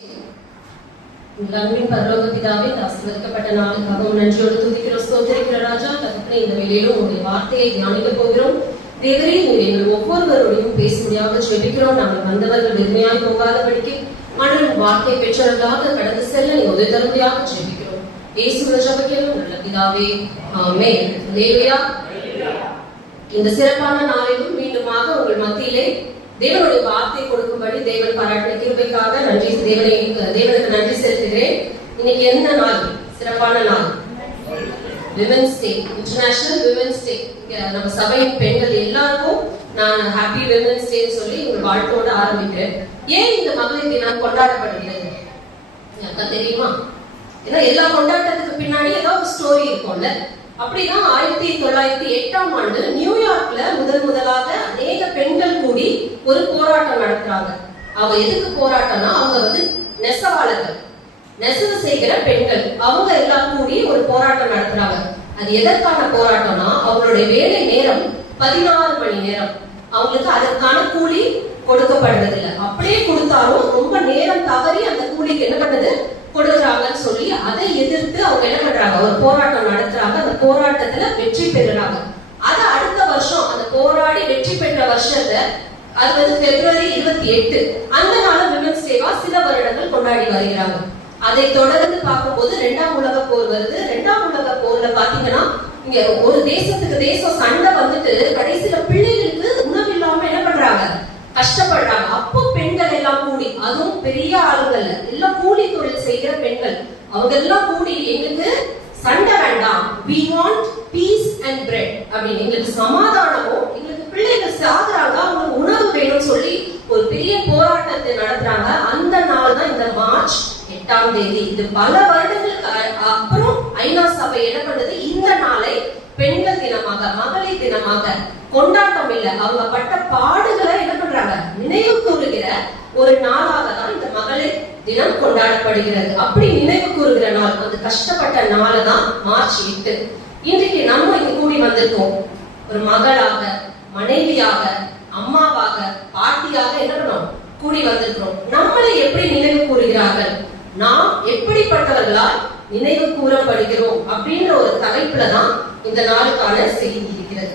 அன்பின் பரலோக பிதாவே, ஆசீர்வதிக்கப்பட்ட நாளுக்காக நன்றியோடு துதிக்கிறோம், ஸ்தோத்திரிக்கிற ராஜா. தகப்பனே, இந்த வேளையிலும் உங்களுடைய வார்த்தையை தியானிக்க போகிறோம். தேவரே, நீர் எங்கள் ஒவ்வொருவரோடையும் பேசும்படியாக ஜெபிக்கிறோம். நாங்கள் வந்தவர்கள் வெறுமையாய் போகாதபடிக்கு மனதின் வார்த்தை பெற்றவர்களாக கடந்து செல்ல நீ உதவி தரும்படியாக ஜெபிக்கிறோம். இயேசுவின் ஜெபத்திலும் நல்ல பிதாவே, ஆமென். அல்லேலூயா. இந்த சிறப்பான நாளிலும் மீண்டுமாக உங்கள் மத்தியிலே தேவனுடைய வார்த்தை கொடுக்கும்படி தேவன் பாராட்டின கிருபைக்காக தேவனுக்கு நன்றி செலுத்துகிறேன். இன்னைக்கு என்ன நாள்? சிறப்பான நாள், women's day, international women's day. நம்ம சபையின் பெண்கள் எல்லாருக்கும் நான் ஹாப்பி விமென்ஸ் டே சொல்லி உங்கள் வாழ்க்கையோட ஆரம்பிக்கிறேன். ஏன் இந்த மகளிர் தினம் கொண்டாடப்படுகிறது தெரியுமா? ஏன்னா எல்லா கொண்டாட்டத்துக்கு பின்னாடி ஏதோ ஒரு ஸ்டோரி இருக்கும்ல. அப்படிதான் 1908ஆம் ஆண்டு நியூயார்க்ல முதலாக அநேக பெண்கள் கூடி ஒரு போராட்டம் நடத்துறாங்க. அவங்க எதுக்கு போராட்டம்னா, அவங்க நெசவாளர்கள், நெசவு செய்கிற பெண்கள், அவங்க எல்லாம் கூடி ஒரு போராட்டம் நடத்துறாங்க. அது எதற்கான போராட்டம்னா, அவங்களுடைய வேலை நேரம் 16 மணி நேரம். அவங்களுக்கு அதற்கான கூலி கொடுக்கப்படுறது இல்லை. அப்படியே கொடுத்தாலும் ரொம்ப நேரம் தவறி அந்த கூலிக்கு என்ன பண்ணுது கொடுக்குறாங்கன்னு சொல்லி அதை எதிர்த்து அவங்க என்ன பண்றாங்க, ஒரு போராட்டம் நடத்துறாங்க. அந்த போராட்டத்துல வெற்றி பெறுறாங்க. அது அடுத்த வருஷம் அந்த போராடி வெற்றி பெற்ற வருஷத்தை அது பிப்ரவரி 28 அந்த நாள விமென்ஸ் டேவா சில வருடங்கள் கொண்டாடி வருகிறாங்க. அதை தொடர்ந்து பார்க்கும்போது 2ஆம் உலக போர் வருது. 2ஆம் உலக போர்ல பாத்தீங்கன்னா, இங்க ஒரு தேசத்துக்கு தேசம் சண்டை கடைசியில பிள்ளைகளுக்கு உணவு இல்லாம என்ன பண்றாங்க, கஷ்டப்படுறாங்க. அப்போ பெண்கள் எல்லாம் கூடி, அதுவும் பெரிய ஆளுங்கள் எல்லாம் கூலி தொழில் செய்கிற பெண்கள், அவங்க எல்லாம் கூடி எங்களுக்கு சண்டை வேண்டாம், we want peace and bread அப்படின்னு, எங்களுக்கு சமாதானமும் எங்களுக்கு பிள்ளைகள் சாகுறாங்க, அவங்களுக்கு உணவு வேணும்னு சொல்லி ஒரு பெரிய போராட்டத்தை நடத்துறாங்க. அந்த நாள் தான் இந்த மார்ச் 8ஆம் தேதி. இது பல வருடங்களுக்கு அப்புறம் ஐநா சபை என்ன பண்ணுது, இந்த நாளை பெண்கள் தினமாக, மகளிர் தினமாக, கொண்டாட்டம் இல்ல, அவங்க பட்ட பாடுகளை என்ன பண்றாங்க, நினைவு கூறுகிற ஒரு நாளாக தான் இந்த மகளிர் தினம் கொண்டாடப்படுகிறது. அப்படி நினைவு கூறுகிற நாள், அந்த கஷ்டப்பட்ட நாள் தான் மார்ச் 8. இன்றைக்கு நம்ம இங்க கூடி வந்திருக்கோம். ஒரு மகளாக, மனைவியாக, அம்மாவாக, பாட்டியாக என்ன பண்ணோம், கூடி வந்திருக்கிறோம். நம்மளை எப்படி நினைவு கூறுகிறார்கள், நாம் எப்படிப்பட்டவர்களால் நினைவு கூறப்படுகிறோம் அப்படின்ற ஒரு தலைப்புல தான் இந்த நாளுக்கான செய்தி இருக்கிறது.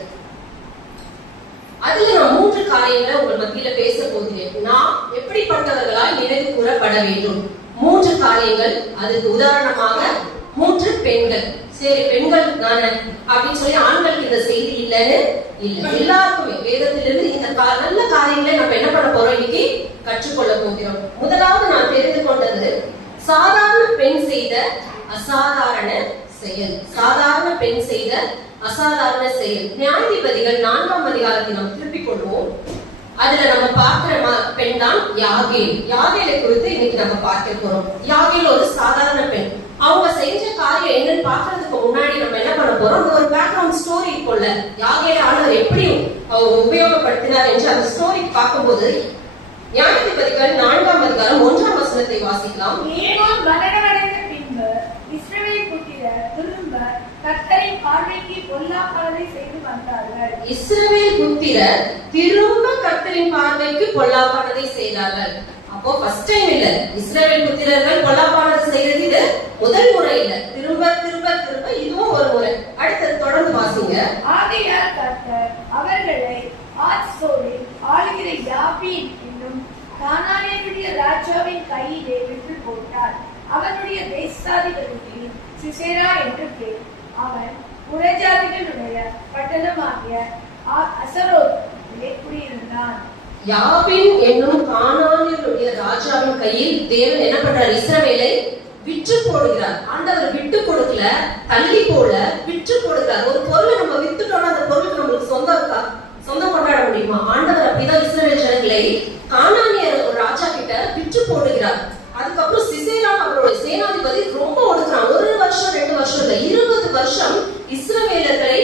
அதுல நான் 3 காரியங்களை உங்கள் மத்தியில பேச போகிறேன். நாம் எப்படிப்பட்டவர்களால் நினைவு கூறப்பட வேண்டும். 3 காரியங்கள். அதுக்கு உதாரணமாக 3 பெண்கள். சரி, பெண்கள் தானே அப்படின்னு சொல்லி ஆண்களுக்கு இந்த செய்தி இல்லைன்னு இல்ல, எல்லாருக்குமே வேதத்திலிருந்து இந்த நல்ல காரியங்களை நம்ம என்ன பண்ண போறோம், இன்னைக்கு கற்றுக்கொள்ள போகிறோம். முதலாவது நான் தெரிந்து கொண்டது, சாதாரண பெண் செய்த அசாதாரண செயல். சாதாரண பெண் செய்த அசாதாரண செயல். நியாயாதிபதிகள் 4ஆம் அதிகாரத்தை நாம் திருப்பிக் கொள்வோம். அதுல நம்ம பார்க்கிற பெண் தான் யாகேல். யாகேலை குறித்து இன்னைக்கு நம்ம பார்க்க போறோம். யாகேல் ஒரு சாதாரண பெண். அவங்க செஞ்ச காரியம் என்னன்னு பாக்குறதுக்கு முன்னாடி நம்ம என்ன பண்ண போறோம், ஒரு பேக்ரவுண்ட் ஸ்டோரி இருக்கும்ல, யாகேலை ஆண்டவர் எப்படி உபயோகப்படுத்தினார் என்று அந்த ஸ்டோரி பார்க்கும்போது, நியாயாதிபதிகள் 4ஆம் அதிகாரம் 1ஆம் வசனத்தை வாசிக்கலாம். இஸ்ரவேல் புத்திரர் திரும்ப கர்த்தரின் பார்வைக்கு பொல்லாப்பானதை செய்து வந்தார்கள். இஸ்ரவேல் புத்திரர் திரும்ப கர்த்தரின் பார்வைக்கு பொல்லாப்பானதை செய்தார்கள். அப்போ ஃபர்ஸ்ட் டைம் இல்ல, இஸ்ரவேல் புத்திரர்கள் பொல்லாப்பானதை செய்யறது இது முதல் முறை இல்ல, திரும்ப திரும்ப திரும்ப இதுவும் ஒரு முறை. அடுத்து தொடர்ந்து வாசிங்க. ஆகையால் கர்த்தர் அவர்களை ஆத்சோரில் ஆளுகிற யாபீன் என்னும் கானானியருடைய ராஜாவின் கையிலே விட்டு போட்டார். அவனுடைய தேசாதிபதிக்கு சிசேரா என்று பேர். அவன் புறஜாதிகளுடைய பட்டணமாகிய அசரோத்திலே குடியிருந்தான். யாபீன் என்னும் கானானியருடைய ராஜாவின் கையில் தேவன் என்ன பண்றார், இஸ்ரவேலை விற்று போடுகிறார். ஆண்டவர் விட்டு கொடுக்கல, தள்ளி போல, விற்று போடுகிறார். ஒரு பொருளை நம்ம வித்துட்டோம்னா அந்த பொருளுக்கு நம்மளுக்கு சொந்தம் கொண்டாட முடியுமா? ஆண்டவர் அப்படிதான் இஸ்ரவேல் ஜனங்களை கானானியர் ஒரு ராஜா கிட்ட விற்று போடுகிறார். அதுக்கப்புறம் சிசேரான் அவருடைய சேனாதிபதி ரொம்ப ஒடுக்குறான். 1 வருஷம் 2 வருஷம் இல்ல, 20 வருஷம் இஸ்ரவேலர்களை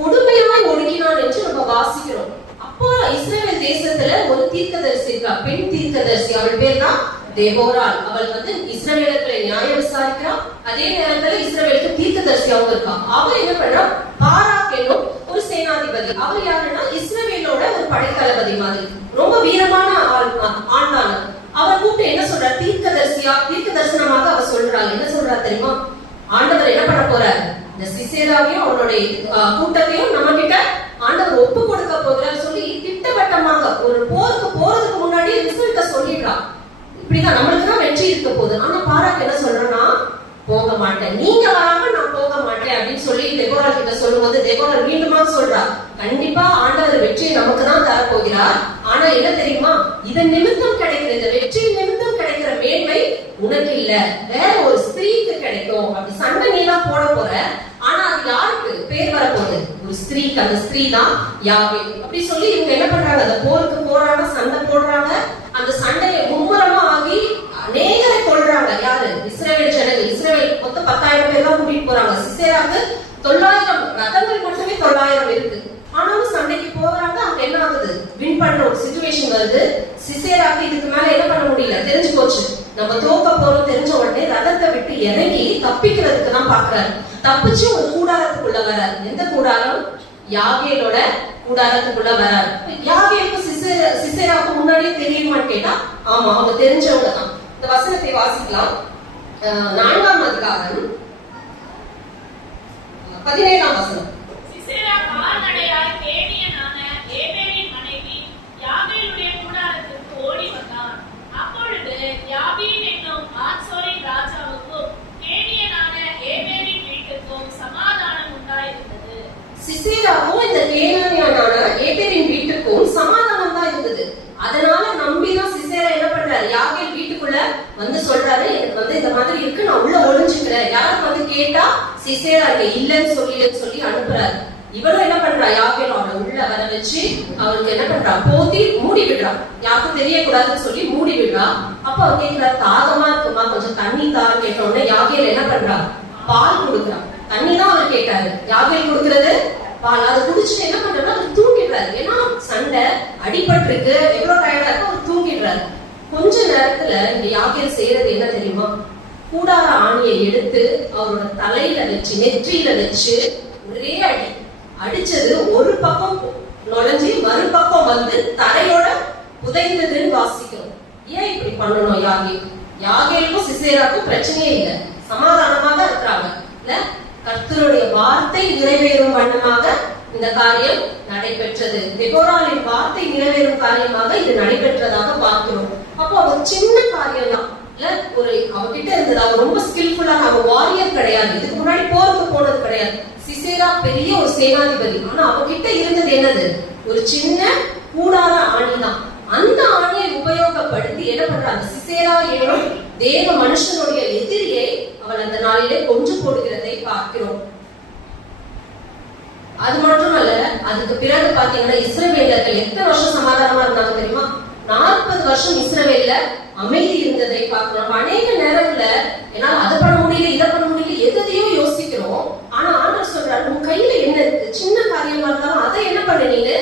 கொடுமையாய் ஒடுக்கினான் என்று நம்ம வாசிக்கிறோம். அப்போ இஸ்ரவேல் தேசத்துல ஒரு தீர்க்கதரிசி இருக்கா, பெண் தீர்க்கதரிசி. அவள் பேர் தான் தேபோராள். அவள் இஸ்ரவேலர்களை நியாயம் விசாரிக்கிறான். அதே நேரத்துல இஸ்ரவேலுக்கு தீர்க்கதரிசி அவங்க இருக்கா. அவர் என்ன பண்றா, பாராக் என்னும் ஒரு சேனாதிபதி. அவர் யாருன்னா இஸ்ரவேலோட ஒரு படைத்தளபதி மாதிரி, ரொம்ப வீரமான ஆண்டான. அவர் கூப்பிட்டு என்ன சொல்றார், தீர்க்கதரிசியா தீர்க்க தரிசனமாக அவ சொல்றாள். என்ன சொல்றா தெரியுமா? ஆண்டவர் என்ன பண்ண போறாரு? இந்த சிசேராவையும் அவனுடைய கூட்டத்தையும் நம்ம கிட்ட ஆண்டவர் ஒப்பு கொடுக்க போகிறார் சொல்லி திட்டவட்டமாக ஒரு போருக்கு போறதுக்கு முன்னாடியே ரிசல்ட்ட சொல்லிடுறான். இப்படிதான் நம்மளுக்கு தான் வெற்றி இருக்க போகுது. ஆனா பாராக்கு என்ன சொல்றேன்னா, போக மாட்டேன், நீங்க வராம நான் போக மாட்டேன் அப்படின்னு சொல்லி தெபோரா கிட்ட சொல்லும்போது தெபோரா மீண்டுமா சொல்றா, கண்டிப்பா ஆண்டவர் வெற்றியை நமக்கு தான் தரப்போகிறார். ஆனா என்ன தெரியுமா, இதன் நிமித்தம் கிடைக்கிற, இந்த வெற்றி நிமித்தம் கிடைக்கிற மேன்மை உனக்கு இல்ல, வேற ஒரு ஸ்திரீக்கு கிடைக்கும். அப்படி சண்டை நீ தான் போட போற. ஆனா அது யாருக்கு பேர் வரப்போகுது? ஒரு ஸ்திரீக்கு. அந்த ஸ்திரீ தான் யாவே. அப்படி சொல்லி இவங்க என்ன பண்றாங்க, அந்த போருக்கு போறாங்க, சண்டை போடுறாங்க. அந்த சண்டையை மும்முரமா ஆகி அநேகரை கொள்றாங்க. யாரு? இஸ்ரவேல் ஜனங்கள். இஸ்ரவேல் மொத்தம் 10,000 பேர் தான் கூட்டிட்டு போறாங்க. சிசேராக்கு 900 ரதங்கள் மட்டுமே 900 இருக்கு. ஆனாலும் சண்டைக்கு போறாங்க. அங்க என்ன ஆகுது? வின் பண்ற ஒரு சிச்சுவேஷன் வருது. சிசேராக்கு இதுக்கு மேல என்ன பண்ண முடியல, தெரிஞ்சு போச்சு, நம்ம தோக்க போறோம் தெரிஞ்ச உடனே ரதத்தை விட்டு இறங்கி தப்பிக்கிறதுக்கு தான் பாக்குறாரு. தப்பிச்சு ஒரு கூடாரத்துக்குள்ள வராரு. எந்த கூடாரம்? யாகேலோட கூடாரத்துக்குள்ள வராரு. யாகேலுக்கு சிசேராவுக்கு முன்னாடியே தெரியுமான்னு கேட்டா, ஆமா, அவங்க தெரிஞ்சவங்க தான். இந்த வசனத்தை வாசிக்கலாம். 4ஆம் அதிகாரம் 17ஆம் வசனம். சிசேரா கால்நடையாய் கேனியனான ஏபேரின் மனைவி யாபேலுடைய கூடாரத்திற்கு ஓடி வந்தான். அப்பொழுது யாபீன் என்னும் ஆத்சோரின் ராஜாவுக்கும் கேனியனான ஏபேரின் வீட்டுக்கும் சமாதானம் உண்டாயிருந்தது. சிசேராவும் இந்த கேனானியனான ஏபேரின் வீட்டுக்கும் சமாதானம் தான் இருந்தது. அதனால நம்பிதான் சிசேரா என்ன பண்றாரு, யாகேல் வீட்டுக்குள்ள வந்து சொல்றாரு, எனக்கு இந்த மாதிரி இருக்கு, நான் உள்ள ஒளிஞ்சுக்கிறேன். யாரும் வந்து கேட்டா சிசேரா இல்லன்னு சொல்லி அனுப்புறாரு. இவனும் என்ன பண்றா, யாகேல் அவளை உள்ள வர வச்சு அவளுக்கு என்ன பண்றா, போத்தி மூடி விடுறா. யாருக்கும் தெரியக்கூடாதுன்னு சொல்லி மூடி விடுறா. அப்ப அவ கேட்கிறா, தாகமா இருக்குமா, கொஞ்சம் தண்ணி தான் கேட்ட உடனே யாகேல் என்ன பண்றா, பால் கொடுக்குறா. தண்ணி தான் அவர் கேட்டாரு, யாகேல் கொடுக்கறது பால். அதை குடிச்சுட்டு என்ன பண்றாரு, அவர் தூங்கிடுறாரு. ஏன்னா சண்டை அடிபட்டு இருக்கு, எவ்வளவு டயர்டா இருக்கு, அவர் தூங்கிடுறாரு. கொஞ்ச நேரத்துல இந்த யாகேல் செய்யறது என்ன தெரியுமா, கூடார ஆணியை எடுத்து அவரோட தலையில வச்சு நெற்றியில வச்சு ஒரே அடி அடிச்சது. ஒரு பக்கம் நுழைஞ்சி மறுபக்கம் வந்து தரையோட புதைந்ததுன்னு வாசிக்கிறோம். ஏன் இப்படி பண்ணணும்? யாகேலுக்கும் சிசேராக்கும் பிரச்சனையே இல்லை, சமாதானமாக இருக்கிறாங்க. இல்ல, கர்த்தருடைய வார்த்தை நிறைவேறும் வண்ணமாக இந்த காரியம் நடைபெற்றது. தெபோராளின் வார்த்தை நிறைவேறும் காரியமாக இது நடைபெற்றதாக பார்க்கிறோம். அப்போ ஒரு சின்ன காரியம் தான் இல்ல, ஒரு அவகிட்ட இருந்தது. அவ ரொம்ப ஸ்கில்ஃபுல்லான, அவ வாரியர் கிடையாது, இதுக்கு முன்னாடி போருக்கு போனது கிடையாது. சிசேரா பெரிய ஒரு சேனாதிபதி. ஆனா அவகிட்ட இருந்தது என்னது, ஒரு சின்ன கூடார ஆணிதான். அந்த ஆணியை உபயோகப்படுத்தி என்ன பண்றாங்க, சிசேரா என்னும் தேவ மனுஷனுடைய எதிரியை அவள் அந்த நாளிலே கொன்று போடுகிறதை பார்க்கிறோம். அது மட்டும் அல்ல, அதுக்கு பிறகு பாத்தீங்கன்னா இஸ்ரவேலர்கள் எத்தனை வருஷம் சமாதானமா இருந்தாங்க தெரியுமா? 40 வருஷம் இஸ்ரவேல்ல அமைதி இருந்ததை பார்க்கிறோம். அநேக நேரத்துல ஏன்னா அதை பண்ண முடியல, இதை பண்ண முடியல, எதையும் யோசிக்கிறோம். ஆனா ஆண்டவர் சொல்றாரு, உன் கையில என்ன இருக்கு, சின்ன காரியமா இருந்தாலும் அதை என்ன பண்ணீங்க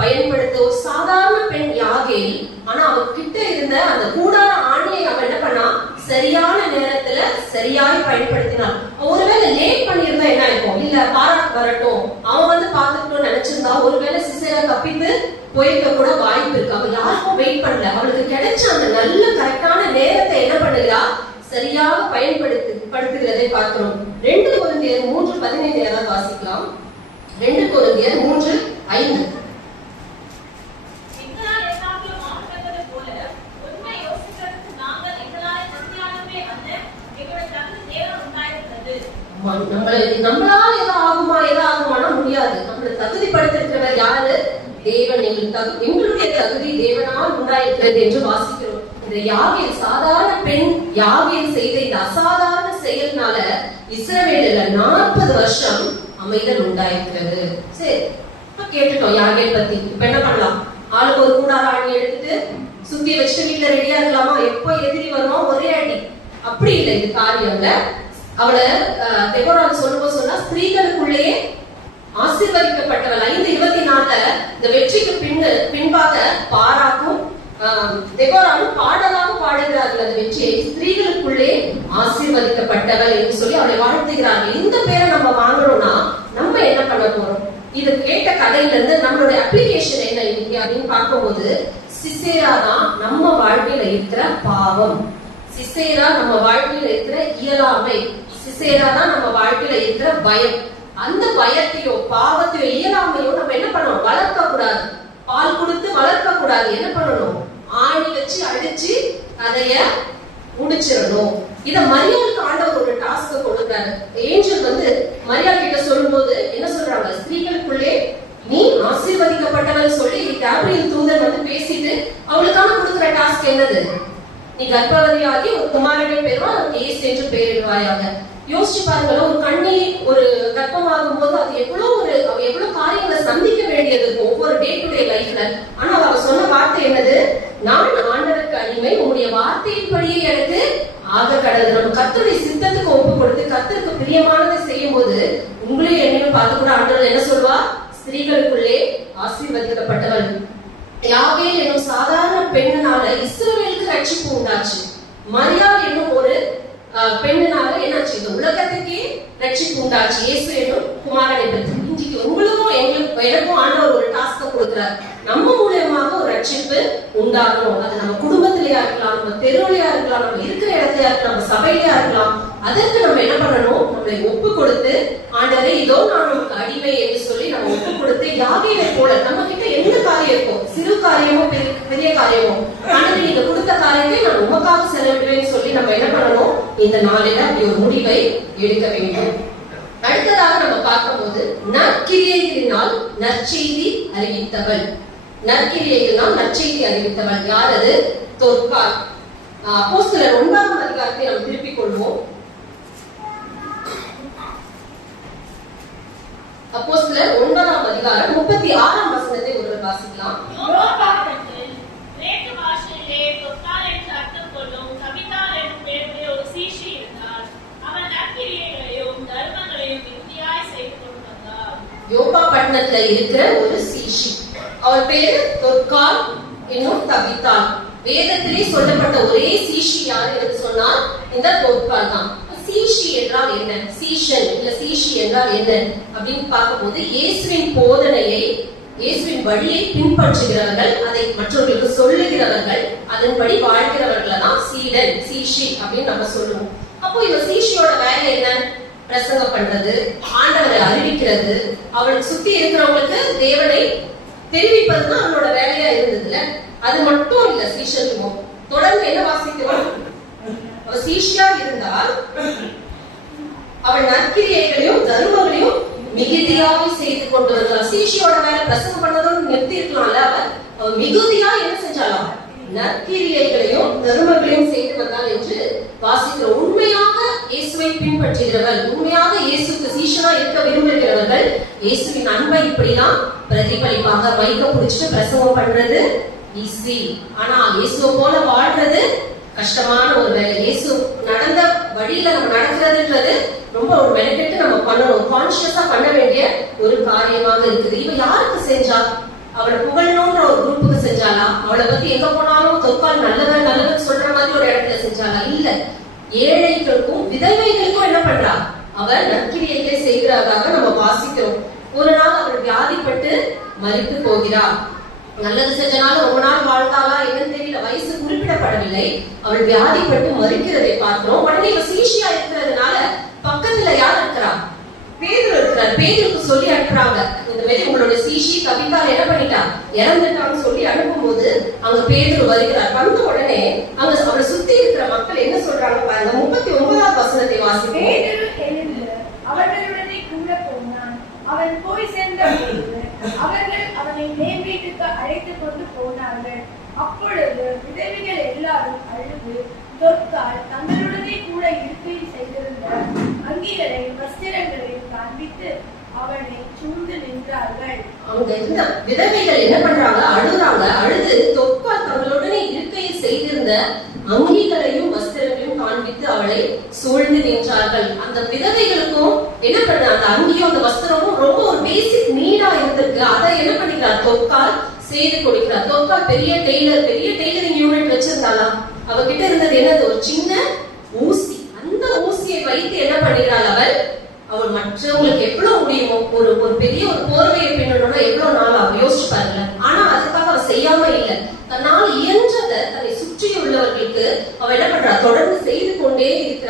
பயன்படுத்த. ஒரு சாதாரண பெண் யாகேல், ஆனா அவகிட்ட இருந்த அந்த கூடார ஆணியை அவன் என்ன பண்ணா, சரியான நேரத்துல சரியாய் பயன்படுத்தினான். ஒருவேளை லேட் பண்ணிருந்தா என்ன ஆயிருக்கும், இல்ல பாராட்டு வரட்டும் அவன் வந்து பாத்துக்கிட்டோம் நினைச்சிருந்தா ஒருவேளை சிசேரா தப்பித்து போயிருக்க கூட வாய்ப்பு இருக்கு. அவன் யாருக்கும் வெயிட் பண்ணல, அவளுக்கு கிடைச்ச அந்த நல்ல கரெக்டான நேரத்தை என்ன பண்ணுகிறா, சரியாக பயன்படுத்துகிறதை பார்க்கிறோம். 2 கொரிந்தியர் 3:15 யாராவது வாசிக்கலாம். 2 கொரிந்தியர் 3:5. நம்மளால ஏதாவது முடியாது. நம்மளை தகுதிப்படுத்திருக்கிறவர் யாரு? தேவன். எங்களுடைய தகுதி தேவனால் உண்டாயிருக்கிறது என்று வாசிக்கிறோம். இந்த யாகேல் சாதாரண பெண் யாகேல் செய்த இந்த அசாதாரண செயல்னால இஸ்ரவேல்ல 40 வருஷம் அமைதல் உண்டாயிருக்கிறது. சரி, கேட்டுட்டோம் யாகேல் பத்தி. இப்ப என்ன பண்ணலாம்? ஆளுக்கு ஒரு கூடார ஆணி எடுத்துட்டு சுத்தி வச்சுட்டு வீட்டுல ரெடியா இருக்கலாமா? எப்ப எதிரி வருவோம் ஒரே அடி. அப்படி இல்லை இது காரியம்ல. அவளை தெபோரால் சொல்லும்போது சொன்னா, ஸ்திரீகளுக்குள்ளேயே ஆசீர்வதிக்கப்பட்டவள். 5:24 இந்த வெற்றிக்கு பின்பாக பாராக்கும் தெபோராலும் பாடலாக பாடுகிறார்கள் அந்த வெற்றியை. ஸ்திரீகளுக்குள்ளே ஆசீர்வதிக்கப்பட்டவள் என்று சொல்லி அவளை வாழ்த்துகிறார்கள். இந்த பேரை நம்ம வாங்கணும்னா நம்ம என்ன பண்ண போறோம்? இது கேட்ட கதையில இருந்து நம்மளுடைய அப்ளிகேஷன் என்ன இன்னைக்கு அப்படின்னு பார்க்கும்போது, சிசேரா தான் நம்ம வாழ்க்கையில இருக்கிற பாவம். சிசேரா நம்ம வாழ்க்கையில இருக்கிற இயலாமை, சிசேரா தான் நம்ம வாழ்க்கையில இருக்கிற பயம். அந்த பயத்தையோ பாவத்தையோ இயலாமையோ நம்ம என்ன பண்ணணும்? வளர்க்க கூடாது. பால் கொடுத்து வளர்க்க கூடாது. என்ன பண்ணணும்? ஆணி வச்சு அடிச்சு அதைய முடிச்சிடணும். இத மரியாளுக்கு ஆண்டவர் ஒரு டாஸ்க் கொடுக்கிறாரு. ஏஞ்சல் மரியாள் கிட்ட சொல்லும் போது என்ன சொல்றாங்க? ஸ்திரீகளுக்குள்ளே நீ ஆசீர்வதிக்கப்பட்டவள் சொல்லி கேப்ரியல் தூதன் பேசிட்டு அவளுக்கான கொடுக்கிற டாஸ்க் என்னது? நீ கர்ப்பவதியாகி ஒரு குமாரனை பெறுவா, அவனுக்கு இயேசு என்று பெயரிடுவாயாக. யோசிச்சு பாருங்களேன், ஒரு கண்ணி ஒரு கர்ப்பமாகும் போது அது எவ்வளவு காரியங்களை சந்திக்க வேண்டியது இருக்கும் ஒவ்வொரு டே டு டே லைஃப்ல. ஆனா அவ சொன்ன வார்த்தை என்னது? நான் ஆண்டவருக்கு அடிமை, உங்களுடைய வார்த்தையின்படியே எனக்கு ஆக கடவுள். நம்ம கர்த்தருடைய சித்தத்துக்கு ஒப்பு கொடுத்து கர்த்தருக்கு பிரியமானதை செய்யும் போது உங்களையும் என்னையும் பார்த்து கூட ஆண்டவர் என்ன சொல்வா? ஸ்திரீகளுக்குள்ளே ஆசீர்வதிக்கப்பட்டவள். யாவேல் என்னும் சாதாரண பெண்ணால இஸ்ரவேலுக்கு ரட்சிப்பு உண்டாச்சு. மரியாள் என்னும் ஒரு பெண்ணால என்னாச்சு? இந்த உலகத்துக்கே ரட்சிப்பு உண்டாச்சு. இயேசு என்னும் குமாரனை பற்றி இன்றைக்கு உங்களுக்கும் எனக்கும் ஆண்டவர் ஒரு டாஸ்க் கொடுக்கிறார். நம்ம மூலமாக ஒரு ரட்சிப்பு உண்டாகணும். அது நம்ம குடும்பத்திலேயா இருக்கலாம், நம்ம தெருவிலையா இருக்கலாம், நம்ம இருக்கிற இடத்துலயா இருக்கலாம், நம்ம சபையிலயா இருக்கலாம். அதற்கு நம்ம என்ன பண்ணணும்? நம்மளை ஒப்பு கொடுத்து ஆண்டவரே இதோ நான் நமக்கு அடிமை என்று சொல்லி நம்ம ஒப்பு கொடுத்து யாகையை போல நம்ம கிட்ட எந்த காரியம் இருக்கும், சிறு காரியமோ பெரிய காரியமோ, ஆண்டவரே நீங்க கொடுத்த காரியத்தை நான் உமக்காக செலவிடுவேன்னு சொல்லி நம்ம என்ன பண்ணணும்? இந்த நாளில அப்படி ஒரு முடிவை எடுக்க வேண்டும். அடுத்ததாக நம்ம பார்க்கும்போது நற்கிரியைகளினால் நற்செய்தி அறிவித்தவள். நற்கிரியைகளினால் நற்செய்தி அறிவித்தவள் யார்? அது தொற்காள். அப்போஸ்தலர் 9ஆம் அதிகாரத்தை நாம் திருப்பிக் கொள்வோம். அப்போஸ்தலர் 9ஆம் அதிகாரம் 36ஆம் வசனத்தை ஒருவர் வாசிக்கலாம். கிரேக்க பாஷையிலே தொற்காள் என்று அர்த்தம் கொள்ளும் தபித்தாள் என்னும் பெயருடைய ஒரு சீஷி இருந்தார். அவன் நற்கிரியைகளையும் தர்மங்களையும் மிகுதியாய் செய்து கொண்டு வந்தார். யோப்பா பட்டணத்துல இருக்கிற ஒரு சீஷி, அவர் பேரு தொற்காள் என்னும் தபித்தாள். வேதத்திலே சொல்லப்பட்ட ஒரே சீஷி யார் என்று சொன்னால் இந்த தொற்காள் தான். சீஷி என்றால் என்ன? சீஷன் இல்ல சீஷி என்றால் என்ன அப்படின்னு பார்க்கும்போது இயேசுவின் போதனையை, இயேசுவின் வழியை பின்பற்றுகிறவர்கள், அதை மற்றவர்களுக்கு சொல்லுகிறவர்கள், அதன்படி வாழ்கிறவர்கள் தான் சீடன், சீஷி அப்படின்னு நம்ம சொல்லுவோம். அப்போ இவ சீஷியோட வேலை என்ன? பிரசங்கம் பண்றது, ஆண்டவரை அறிவிக்கிறது, அவளுக்கு சுத்தி இருக்கிறவங்களுக்கு தேவனை தெரிவிப்பதுதான் அவனோட வேலையா இருந்ததுல. அது மட்டும் இல்ல, சீஷனுக்கும் தொடர்ந்து என்ன வாசிக்கிறோம்? அவ சீஷியா இருந்தால் அவள் நற்கிரியைகளையும் தர்மங்களையும் மிகுதியாக செய்து கொண்டு வருகிறார். சீஷியோட வேலை பிரசங்கம் பண்ணதோடு நிறுத்தி இருக்கலாம்ல. அவ மிகுதியா என்ன செஞ்சாலும் நற்கிரியைகளையும் தர்மங்களையும் செய்து வந்தாள் என்று வாசிக்கிறோம். உண்மையாக இயேசுவை பின்பற்றுகிறவர்கள், உண்மையாக இயேசுக்கு சீஷனா இருக்க விரும்புகிறவர்கள் இயேசுவின் அன்பை இப்படிதான் பிரதிபலிப்பாங்க. மைக்க புடிச்சிட்டு பிரசங்கம் பண்றது ஈஸி, ஆனா இயேசுவை போல வாழ்றது கஷ்டமான ஒரு வேலை. இயேசு நடந்த வழியில நம்ம நடக்கிறதுன்றது ரொம்ப ஒரு மெனக்கெட்டு நம்ம பண்ணணும், கான்சியஸா பண்ண வேண்டிய ஒரு காரியமாக இருக்குது. இவ யாருக்கு செஞ்சா? அவளை புகழணும்ன்ற ஒரு குரூப்புக்கு செஞ்சாலா? அவளை பத்தி எங்க போனாலும் தொற்காள் நல்லவன் நல்லவன் சொல்ற மாதிரி ஒரு இடத்துல செஞ்சாலா? இல்ல, ஏழைகளுக்கும் விதவைகளுக்கும் என்ன பண்றா? அவள் நற்கிரியைகளை செய்கிறதாக நம்ம வாசிக்கிறோம். ஒரு நாள் அவள் வியாதிப்பட்டு மரித்து போகிறார். நல்லது செஞ்சனாலும் ரொம்ப நாள் வாழ்ந்தாளா என்னன்னு தெரியல, வயசு குறிப்பிடப்படவில்லை. அவள் வியாதிப்பட்டு மரிக்கிறதை பார்க்கிறோம். உடனே இவ சீஷியா இருக்கிறதுனால பக்கத்துல யார் இருக்கிறா? பேதுரு இருக்கிறார். பேதுருக்கு சொல்லி அனுப்புறாங்க, இந்த மாதிரி உங்களுடைய சீஷி கவிதால் என்ன பண்ணிட்டா, இறந்துட்டான்னு சொல்லி அனுப்பும்போது அங்க பேதுரு வருகிறார். வந்த உடனே அங்க அவளை சுத்தி இருக்கிற மக்கள் என்ன சொல்றாங்க பாருங்க. 39ஆம் வசனத்தை வாசிப்போம். பேதுரு எழுந்து அவர்களுடனே கூட போனான். அவன் போய் சென்றபோது அவர்கள் அவனை மேல் வீட்டுக்கு அழைத்துக் கொண்டு போனார்கள். அப்பொழுது விதவைகள் எல்லாரும் அழுது தொற்காள் தங்களுடனே கூட இருக்கையில் செய்திருந்த அங்கிகளையும் வஸ்திரங்களையும் காண்பித்து அவனை சூழ்ந்து நின்றார்கள். அவங்க இருந்த விதவைகள் என்ன பண்றாங்க? அழுகுறாங்க. அழுது தொற்காள் தங்களுடனே இருக்கையில் செய்திருந்த அங்கிகளையும் வஸ்திரங்களையும் காண்பித்து அவளை சூழ்ந்து நின்றார்கள். அந்த விதவைகளுக்கும் என்ன பண்ற, அந்த அங்கியும் அந்த வஸ்திரமும் ரொம்ப ஒரு பேசிக் நீடா இருந்திருக்கு. அதை என்ன பண்ணிக்கிறார்? தொற்காள் செய்து கொடுக்கிறார். தொற்காள் பெரிய டெய்லரிங் யூனிட் வச்சிருந்தாலாம். அவகிட்ட இருந்தது என்னது? ஒரு சின்ன ஊசி. அந்த ஊசியை வைத்து என்ன பண்ணுகிறாள் அவள் மற்றவங்களுக்கு எவ்வளவு முடியுமோ ஒரு பெரிய ஒரு போர்வையை பின்னணும்னா எவ்வளவு நாள் அவ யோசிச்சு பாருங்க. ஆனா அதுக்காக அவ செய்யாம இல்ல, தன்னால் இயன்றத தன்னை சுற்றி உள்ளவர்களுக்கு அவ என்ன பண்றா? தொடர்ந்து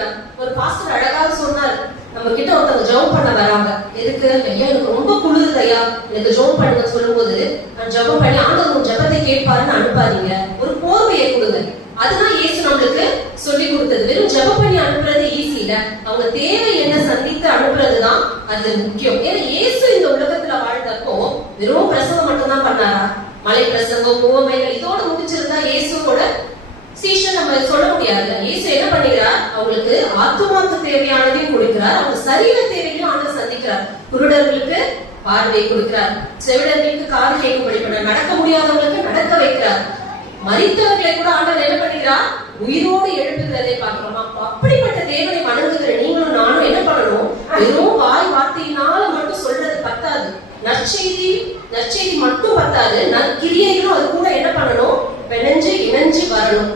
பண்ணுகிறார். ஒரு பாஸ்டர் அழகாக சொன்னார், நம்ம கிட்ட ஒருத்தவங்க ஜெபம் பண்ண வராங்க. எதுக்கு? ஐயா எனக்கு ரொம்ப குளிருது ஐயா, எனக்கு ஜெபம் பண்ணுங்க சொல்லும் போது நான் ஜெபம் பண்ணி ஆண்டவர் உன் ஜெபத்தை கேட்பாருன்னு அனுப்பாதீங்க, ஒரு போர்வையை கொடுங்க. அதுதான் இயேசு நம்மளுக்கு சொல்லி கொடுத்தது. வெறும் ஜெபம் பண்ணி அனுப்புறது ஈஸி இல்ல, அவங்க தேவை என்ன சந்தித்து அனுப்புறதுதான் அது முக்கியம். ஏன்னா இயேசு இந்த உலகத்துல வாழ்ந்தப்போ வெறும் பிரசங்கம் மட்டும்தான் பண்ணாரா? மலை பிரசங்கம், உவமைகள் இதோட முடிச்சிருந்தா இயேசுவோட சீஷன் நம்ம சொல்ல முடியாது. இயேசு என்ன பண்ணுகிறார்? அவங்களுக்கு ஆத்துமாக்கு தேவையானதையும் கொடுக்கிறார், அவங்க சரீர தேவையும் ஆண்டவர் சந்திக்கிறார். குருடர்களுக்கு பார்வை கொடுக்கிறார், செவிடர்களுக்கு காது கேட்கும்படி பண்ணார், நடக்க முடியாதவங்களுக்கு நடக்க வைக்கிறார், மரித்தவர்களை கூட ஆண்டவர் என்ன பண்ணுகிறார்? உயிரோடு எழுப்புகிறதை பார்க்கிறோம். அப்படிப்பட்ட தேவனை வணங்குகிற நீங்களும் நானும் என்ன பண்ணணும்? வெறும் வாய் வார்த்தையினால மட்டும் சொல்றது பத்தாது, நற்செய்தி மட்டும் பத்தாது, நற்கிரியைகளும் அது கூட என்ன பண்ணணும்? பிணைஞ்சு இணைஞ்சு வரணும்.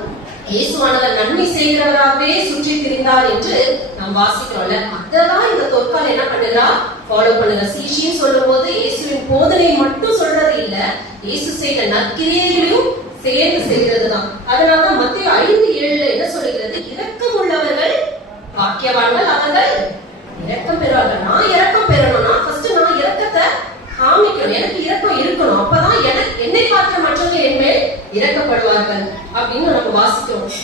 இயேசுவானவர் நன்மை செய்கிறவராகவே சுற்றி திரிந்தார் என்று நாம் வாசிக்கிறோம்ல, அதெல்லாம் இந்த தொற்கால் என்ன பண்ணுறா? ஃபாலோ பண்ணுற. சீஷின்னு சொல்லும் போது இயேசுவின் போதனையை மட்டும் சொல்றது இல்ல, இயேசு செய்த நற்கிரியைகளையும் சேர்ந்து செய்கிறது தான். அதனாலதான் மத்தேயு 5:7 என்ன சொல்லுகிறது? இரக்கம் உள்ளவர்கள் பாக்கியவான்கள், அவர்கள் இரக்கம் பெறுவார்கள். நான் இரக்கம் பெறணும்னா ஃபர்ஸ்ட் நான் இரக்கத்தை காமிக்கணும், எனக்கு இரக்கம் இருக்கணும். அப்பதான் என்னை பார்க்கிற மற்றவங்க என் மேல் இரக்கப்படுவார்கள் அப்படின்னு நம்ம வாசிக்கிறோம்.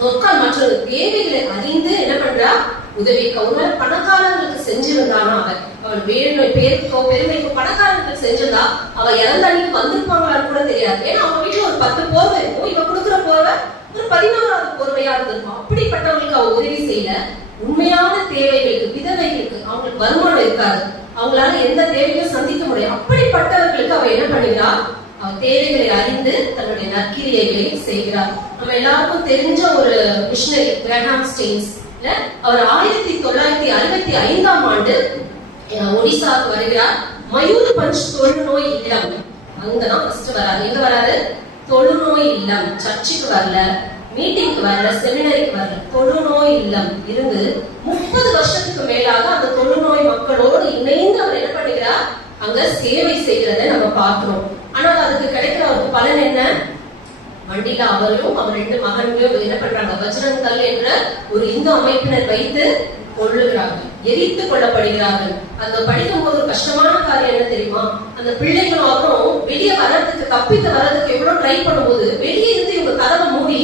தொற்கால் மற்றொரு தேவைகளை அறிந்து என்ன பண்றா? உதவிக்க. ஒருவேளை பணக்காரங்களுக்கு செஞ்சிருந்தானா அவன் பேருக்கோ பெருமைக்கோ பணக்காரங்களுக்கு செஞ்சிருந்தா அவ இறந்த அன்னைக்கு வந்திருப்பாங்களான்னு கூட தெரியாது. ஏன்னா அவங்க வீட்டுல ஒரு 10 போர்வை இருக்கும், இவ கொடுக்குற போர்வை ஒரு 11வது போர்வையா இருந்திருக்கும். அப்படிப்பட்டவங்களுக்கு அவ உதவி செய்யல. உண்மையான தேவைகளுக்கு, விதவைகளுக்கு அவங்களுக்கு வருமானம் இருக்காது, அவங்களால எந்த தேவையும் சந்திக்க முடியும். அப்படிப்பட்டவர்களுக்கு அவ என்ன பண்ணுகிறார்? அவர் தேவைகளை அறிந்து தன்னுடைய நற்கிரியைகளை செய்கிறார். நம்ம எல்லாருக்கும் தெரிஞ்ச ஒரு மிஷனரி கிரஹாம் ஸ்டெயின்ஸ், அவர் 1965ஆம் ஆண்டு ஒடிசாவுக்கு வருகிறார். மயூர் பஞ்ச் தொழுநோய் இல்லம், அங்கதான் ஃபர்ஸ்ட் வராரு. எங்க வராரு? தொழுநோய் இல்லம். சர்ச்சுக்கு வரல, மீட்டிங்க்கு வரல, செமினரிக்கு வரல, தொழுநோய் இல்லம் இருந்து 30 வருஷத்துக்கு மேலாக அந்த தொழுநோய் மக்களோடு இணைந்து அவர் என்ன பண்ணுகிறார்? அங்க சேவை செய்கிறத நம்ம பார்க்கிறோம். ஆனால் அதுக்கு கிடைக்கிற ஒரு பலன் என்ன? வண்டியில அவரும் அவர் 2 மகன்களும் என்ன பண்றாங்க? வஜ்ரங்கல் என்ற ஒரு இந்து அமைப்பினர் வைத்து கொள்ளுகிறார்கள், எரித்து கொள்ளப்படுகிறார்கள். அந்த படிக்கும் போது ஒரு கஷ்டமான காரியம் என்ன தெரியுமா? அந்த பிள்ளைகளும் அவரும் வெளியே வர்றதுக்கு, தப்பித்து வர்றதுக்கு எவ்வளவு ட்ரை பண்ணும்போது வெளியே இருந்து இவங்க கதவை மூடி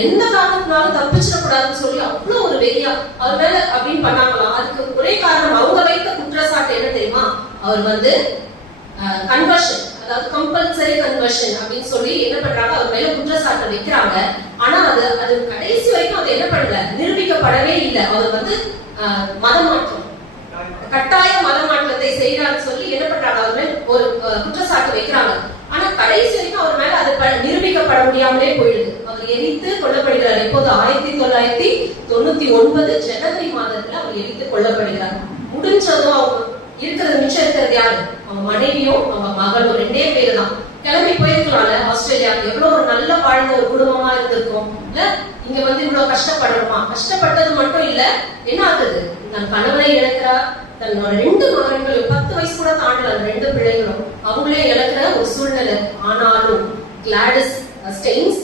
எந்த காரணத்தினாலும் தப்பிச்சிடக்கூடாதுன்னு சொல்லி அவ்வளவு ஒரு வெறியா அவர் மேல அப்படின்னு பண்ணாங்களாம். அதுக்கு ஒரே காரணம், அவங்க வைத்த குற்றச்சாட்டு என்ன தெரியுமா? அவர் கன்வர்ஷன், அதாவது கம்பல்சரி கன்வர்ஷன் அப்படின்னு சொல்லி என்ன பண்றாங்க? அவர் மேல குற்றச்சாட்டு வைக்கிறாங்க. ஆனா அது கடைசி வரைக்கும் அது என்ன பண்ணல, நிரூபிக்கப்படவே இல்லை. அவர் மதமாற்றம், கட்டாய மதமாற்றத்தை செய்யறான்னு சொல்லி என்ன பண்றாங்க? அவர் மேல ஒரு குற்றச்சாட்டு வைக்கிறாங்க. ஆனா கடைசி வரைக்கும் அவர் மேல அது நிரூபிக்கப்பட முடியாமலே போயிடுது. அவர் எரித்து கொல்லப்படுகிறார். இப்போது 1999 ஜனவரி மாதத்துல அவர் எரித்து கொல்லப்படுகிறார். முடிஞ்சதும் அவங்க இருக்கிறது, மிச்சம் இருக்கிறது யாரு? அவங்க மனைவியும் அவங்க மகளும் 2 பேரு தான். கிளம்பி போயிருக்கலாம்ல ஆஸ்திரேலியாவுக்கு. எவ்வளவு ஒரு நல்ல வாழ்ந்த ஒரு குடும்பமா இருந்திருக்கும் இல்ல? இங்க இவ்வளவு கஷ்டப்படணுமா? கஷ்டப்பட்டது மட்டும் இல்ல, என்ன ஆகுது? தன் கணவனை இழக்கிறா, தன்னோட 2 மகன்கள் 10 வயசு கூட தாண்டல, 2 பிள்ளைகளும் அவங்களே இழக்கிற ஒரு சூழ்நிலை. ஆனாலும் கிளாடிஸ் ஸ்டெயின்ஸ்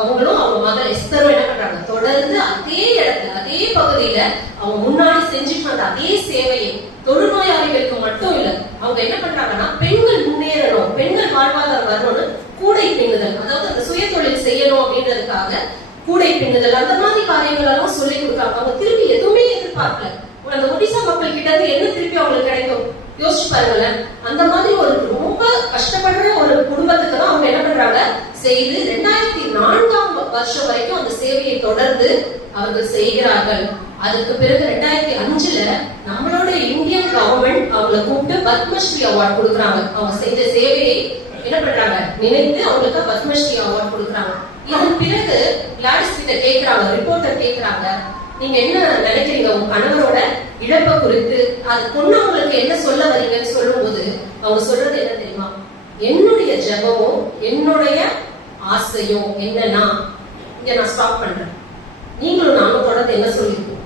அவங்களும் அவங்க மகள் எஸ்தரும் என்ன பண்றாங்க? தொடர்ந்து அதே இடத்துல, அதே பகுதியில அவங்க முன்னாடி செஞ்சுட்டு வந்த அதே சேவையை தொழுநோயாளிகளுக்கு மட்டும் இல்ல, அவங்க என்ன பண்றாங்கன்னா, பெண்கள் முன்னேறணும், பெண்கள் வாழ்வாதாரம் வரணும்னு கூடை பின்னுதல், அதாவது அந்த சுய தொழில் செய்யணும் அப்படின்றதுக்காக கூடை பின்னுதல், அந்த மாதிரி காரியங்கள் எல்லாம் சொல்லி கொடுக்குறாங்க. அவங்க திரும்பி எதுவுமே எதிர்பார்க்கல. அந்த ஒடிசா மக்கள் கிட்ட இருந்து என்ன திருப்பி அவங்களுக்கு கிடைக்கும்? யோசிச்சு பாருங்களேன். அந்த மாதிரி ஒரு ரொம்ப கஷ்டப்படுற ஒரு குடும்பத்துக்கு தான் அவங்க என்ன பண்றாங்க? செய்து 2004ஆம் வருஷம் வரைக்கும் அந்த சேவையை தொடர்ந்து அவர்கள் செய்கிறார்கள். அதுக்கு பிறகு 2005ல நம்மளோட இந்தியன் கவர்மெண்ட் அவங்களை கூப்பிட்டு பத்மஸ்ரீ அவார்டு கொடுக்குறாங்க. அவங்க செய்த சேவையை என்ன பண்றாங்க? நினைத்து அவங்களுக்கு பத்மஸ்ரீ அவார்டு கொடுக்குறாங்க. இதன் பிறகு கிளாடிஸ் கிட்ட கேட்கிறாங்க, ரிப்போர்ட்டர் கேட்கிறாங்க, நீங்க என்ன நினைக்கிறீங்க உங்க கணவரோட இழப்பை குறித்து? அது பொண்ணவங்களுக்கு என்ன சொல்ல வரீங்கன்னு சொல்லும் போது அவங்க சொல்றது என்ன தெரியுமா? என்னுடைய ஜெபமும் என்னுடைய ஆசையும் என்னன்னா, இங்க நான் ஸ்டாப் பண்றேன், நீங்களும் நானும் தொடர்ந்து என்ன சொல்லிருக்கோம்?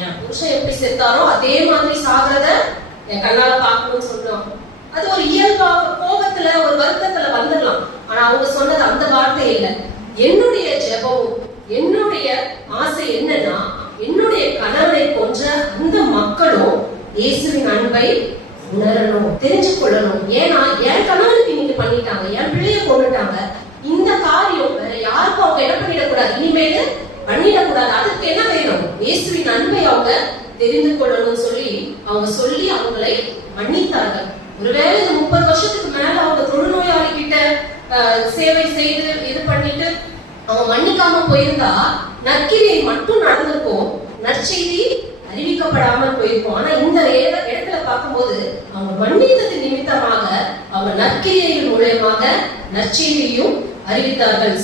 என் புருஷன் எப்படி செத்தாரோ அதே மாதிரி சாகிறத என் கண்ணால பாக்கணும்னு சொன்னோம். அது ஒரு இயல்பாக கோபத்துல ஒரு வருத்தத்துல வந்துடலாம். ஆனா அவங்க சொன்னது அந்த வார்த்தை இல்லை. என்னுடைய ஜெபமும் என்னுடைய ஆசை என்னன்னா, இயேசுவின் அன்பை உணரணும், தெரிஞ்சு கொள்ளணும். ஏன்னா என் கணவனுக்கு இன்னைக்கு பண்ணிட்டாங்க, என் பிள்ளைய கொண்டுட்டாங்க, இந்த காரியம் வேற யாருக்கும் அவங்க என்ன பண்ணிடக்கூடாது, இனிமேல் பண்ணிடக்கூடாது. அதுக்கு என்ன வேணும்? இயேசுவின் அன்பை அவங்க தெரிந்து கொள்ளணும் சொல்லி அவங்களை மன்னித்தார்கள். ஒருவேளை இந்த 30 வருஷத்துக்கு மேல அவங்க தொழுநோயாளி கிட்ட சேவை செய்து இது பண்ணிட்டு அவங்க மன்னிக்காம போயிருந்தா நற்கிரியை மட்டும் நடந்திருக்கும், நற்செய்தி அறிவிக்கப்படாமல் போயிருக்கும். ஆனா இந்த இடத்துல பார்க்கும்போது அவங்க மன்னித்தது நிமித்தமாக அவங்க நற்கிரியின் மூலமாக நற்செய்தியையும் அறிவித்தார்கள்.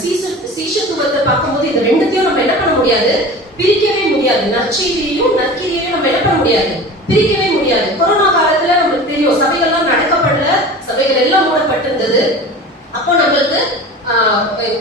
சீஷத்துவத்தை பார்க்கும்போது இந்த ரெண்டுத்தையும் நம்ம என்ன பண்ண முடியாது, பிரிக்கவே முடியாது. நற்செய்தியையும் நற்கிரியையும் நம்ம என்ன பண்ண முடியாது, பிரிக்கவே முடியாது. கொரோனா காலத்துல நம்மளுக்கு தெரியும், சபைகள்லாம் நடக்கப்படல, சபைகள் எல்லாம் மூடப்பட்டிருந்தது. அப்போ நம்மளுக்கு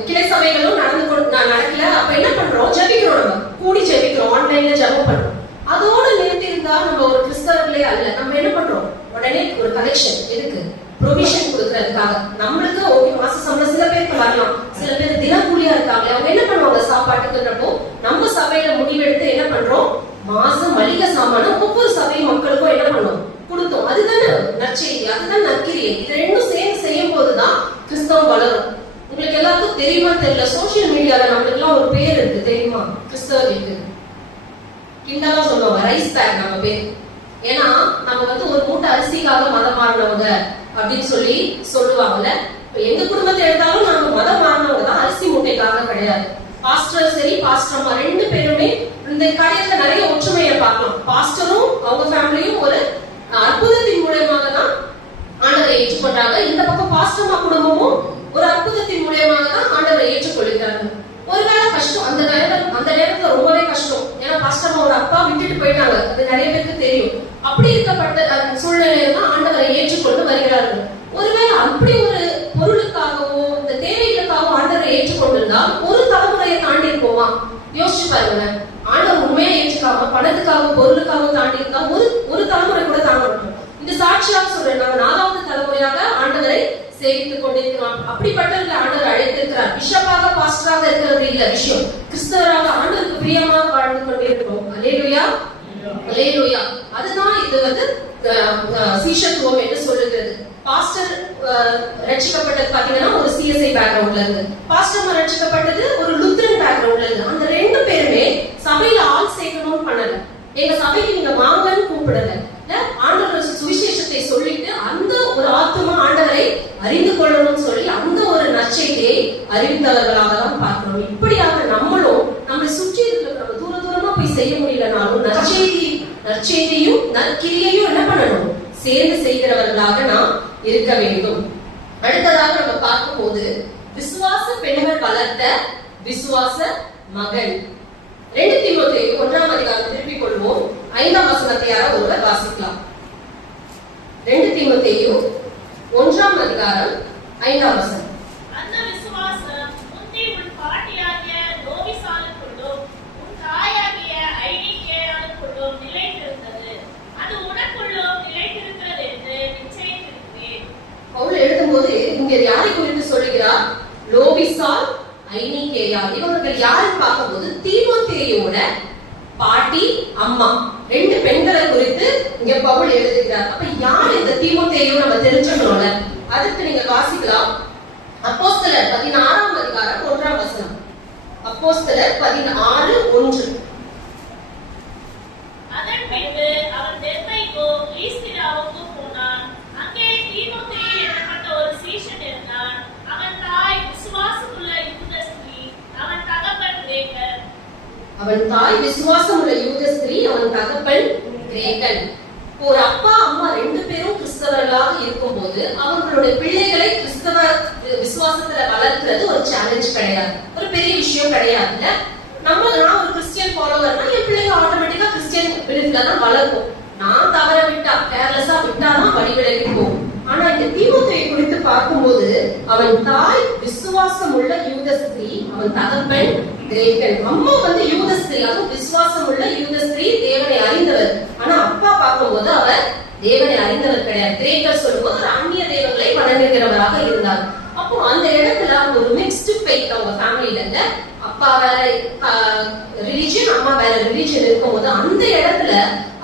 கிளை சபைகளும் நடக்கல. அப்ப என்ன பண்றோம், ஜெபிக்கிறோம், நம்ம கூடி ஜெபிக்கிறோம், ஆன்லைன்ல ஜெபம் பண்றோம். அதோட நிறுத்தி இருந்தா நம்ம ஒரு கிறிஸ்தவர்களே அல்ல. நம்ம என்ன பண்றோம், உடனே ஒரு கலெக்ஷன் எதுக்கு, ப்ரொவிஷன் கொடுக்கறதுக்காக. நம்மளுக்கு ஓகே மாச சம்பளம் சில பேருக்கு வரலாம், சில பேர் தினக்கூலியா இருக்காங்க, அவங்க என்ன பண்ணுவாங்க சாப்பாட்டுக்குன்றப்போ நம்ம சபையில முடிவெடுத்து என்ன பண்றோம், மாசம் மளிகை சாமானும் ஒவ்வொரு சபை மக்களுக்கும் என்ன பண்ணுவோம், கொடுத்தோம். அதுதானே நற்செய்தி, அதுதான் நற்கிரியை. இது ரெண்டும் சேர்ந்து செய்யும் போதுதான் கிறிஸ்தவம் வளரும். உங்களுக்கு எல்லாருக்கும் தெரியுமா தெரியல, சோசியல் மீடியால நம்மளுக்கு எல்லாம் ஒரு பேர் இருக்கு தெரியுமா, கிறிஸ்தவர்களுக்கு கிண்டலா சொல்லுவாங்க ரைஸ் பேக் நம்ம பேர். ஏன்னா நம்ம வந்து ஒரு மூட்டை அரிசிக்காக மதம் மாறினவங்க அப்படின்னு சொல்லுவாங்கல்ல. எங்க குடும்பத்தை எடுத்தாலும் நாங்க மதம் மாறினவங்க தான், அரிசி மூட்டைக்காக கிடையாது. பாஸ்டர் சரி பாஸ்டர் அம்மா ரெண்டு பேருமே இந்த காரியத்துல நிறைய ஒற்றுமையை பார்க்கலாம். பாஸ்டரும் அவங்க ஃபேமிலியும் ஒரு அற்புதத்தின் மூலமாக தான் ஆண்டவரை ஏற்றுக்கொண்டாங்க. இந்த பக்கம் பாஸ்டர் அம்மா குடும்பமும் ஒரு அற்புதத்தின் மூலமாக தான் ஆண்டவரை ஏற்றுக்கொள்கிறார்கள். ஒருவேளை கஷ்டம், அந்த நேரத்துல ரொம்பவே கஷ்டம். ஏன்னா பாஸ்டர் அம்மாவோட அப்பா விட்டுட்டு போயிட்டாங்க, அது நிறைய பேருக்கு தெரியும். அப்படி இருக்கப்பட்ட சூழ்நிலையில தான் ஆண்டவரை ஏற்றுக்கொண்டு வருகிறார்கள். ஒருவேளை அப்படி ஒரு பொருளுக்காகவோ இந்த தேவைகளுக்காகவோ ஆண்டவரை ஏற்றுக்கொண்டிருந்தா ஒரு தலைமுறையை தாண்டி இருப்போமா? யோசிச்சு பாருங்க. ஆண்டவர் உண்மையா ஏற்றுக்காம பணத்துக்காக பொருளுக்காக தாண்டி இருந்தா ஒரு தலைமுறை கூட தாங்க மாட்டோம். இந்த சாட்சியாக சொல்றேன், நாங்க 4வது தலைமுறையாக ஆண்டவரை சேவித்துக் கொண்டிருக்கிறோம். அப்படிப்பட்டவர்களை ஆண்டவர் அழைத்திருக்கிறார். பிஷப்பாக பாஸ்டராக இருக்கிறது இல்ல விஷயம், கிறிஸ்தவராக ஆண்டவருக்கு பிரியமாக வாழ்ந்து கொண்டிருக்கிறோம். அல்லேலூயா, அல்லேலூயா. அதுதான் இது வந்து சீஷத்துவம் என்று சொல்லுகிறது. பாஸ்டர் ரட்சிக்கப்பட்டது பாத்தீங்கன்னா ஒரு சிஎஸ்ஐ பேக்ரவுண்ட்ல இருந்து, பாஸ்டர் ரட்சிக்கப்பட்டது ஒரு லுத்தரன் பேக்ரவுண்ட்ல இருந்து. அந்த ரெண்டு பேருமே சபையில ஆள் சேர்க்கணும்னு பண்ணல, எங்க சபைக்கு நீங்க வாங்கன்னு கூப்பிடல. ஆண்டவர் சுவிசேஷத்தை சொல்லிட்டு அந்த ஒரு ஆத்துமா ஆண்டவரை அறிந்து கொள்ளணும்னு சொல்லி அந்த ஒரு நற்செய்தியை அறிவித்தவர்களாக தான் பார்க்கிறோம். இப்படியாக நம்மளும் நம்மளை சுற்றி இருக்கிற நம்ம தூரமா போய் செய்ய முடியலனாலும் நற்செய்தியும் நற்கிரியையும் என்ன பண்ணணும், சேர்ந்து செய்கிறவர்களாக நாம் இருக்க வேண்டும். அடுத்ததாக நம்ம பார்க்கும் போது விசுவாச பெண்கள் வளர்த்த விசுவாச மகன். 2 தீமோத்தேயு 1ஆம் அதிகாரம் திருப்பிக் கொள்வோம். 5ஆம் வசனத்தை யாராவது ஒருவர் வாசிக்கலாம். 2 தீமோத்தேயு 1ஆம் அதிகாரம் 5ஆம் வசனம். அந்த விசுவாசம் முந்தி உன் பாட்டியாகிய லோவிசாளுக்குள்ளும் உன் தாயாகிய ஐனிகேயாளுக்குள்ளும் நிலைத்திருந்தது, அது உனக்குள்ளும் நிலைத்திருக்கிறது என்று நிச்சயித்திருக்கிறேன். பவுல் எழுதும்போது இங்க யாரை குறித்து சொல்லுகிறார்? லோவிசாள், ஐனிகேயா. இவர்கள் யாருன்னு பார்க்கும்போது தீமோத்தேயுவோட பாட்டி அம்மா 2 பெண்களை குறித்து இங்க பவுல் எழுதுகிறார். அப்ப யார் இந்த தீமோத்தேயு நம்ம தெரிஞ்சுக்கணும்ல. அதுக்கு நீங்க வாசிக்கலாம் அப்போஸ்தலர் 16ஆம் அதிகாரம் 1ஆம் வசனம். அப்போஸ்தலர் 16:1. அதன் பின்பு அவன் தெர்பைக்கும் லீஸ்திராவுக்கும் போனான். அங்கே தீமோத்தேயு எனப்பட்ட ஒரு சீஷன் இருந்தான். அவன் தாய் விசுவாசமுள்ள யூத ஸ்திரீ, அவன் தகப்பன் கிரேக்கர். அவன் தாய் விசுவாசமுள்ள யூத ஸ்திரீ, அவன் தகப்பன் கிரேக்கன். ஒரு அப்பா அம்மா 2 பேரும் கிறிஸ்தவர்களாக இருக்கும்போது அவங்களுடைய பிள்ளைகளை கிறிஸ்தவ விசுவாசத்துல வளர்க்கிறது ஒரு சேலஞ்ச் கிடையாது, ஒரு பெரிய விஷயம் கிடையாதுல்ல. நான் ஒரு கிறிஸ்டியன் ஃபாலோவர்னா என் பிள்ளைங்க ஆட்டோமேட்டிக்கா கிறிஸ்டியன் பிலீஃப்ல தான் வளர்க்கும். நான் தவற விட்டா கேர்லெஸ்ஸா விட்டாதான் வழிவிலகி போகும். ஆனா இந்த தீமோத்தேயு குறித்து பார்க்கும்போது அவன் தாய் விசுவாசம் உள்ள யூத ஸ்திரீ, அவன் தகப்பன் கிரேக்கன். அம்மா வந்து யூத ஸ்திரீ, அதுவும் விசுவாசம் உள்ள யூத ஸ்திரீ, தேவனை அறிந்தவர். ஆனா அப்பா பார்க்கும்போது அவர் தேவனை அறிந்தவர் கிடையாது. கிரேக்கர் சொல்லும்போது ஒரு அந்நிய தெய்வங்களை வணங்குகிறவராக இருந்தார். அப்போ அந்த இடத்துல ஒரு மிக்ஸ்டு ஃபெய்த் அவங்க ஃபேமிலில இல்ல. அப்ப அப்பா வேற ரிலிஜன், அம்மா வேற ரிலிஜன் இருக்கும்போது அந்த இடத்துல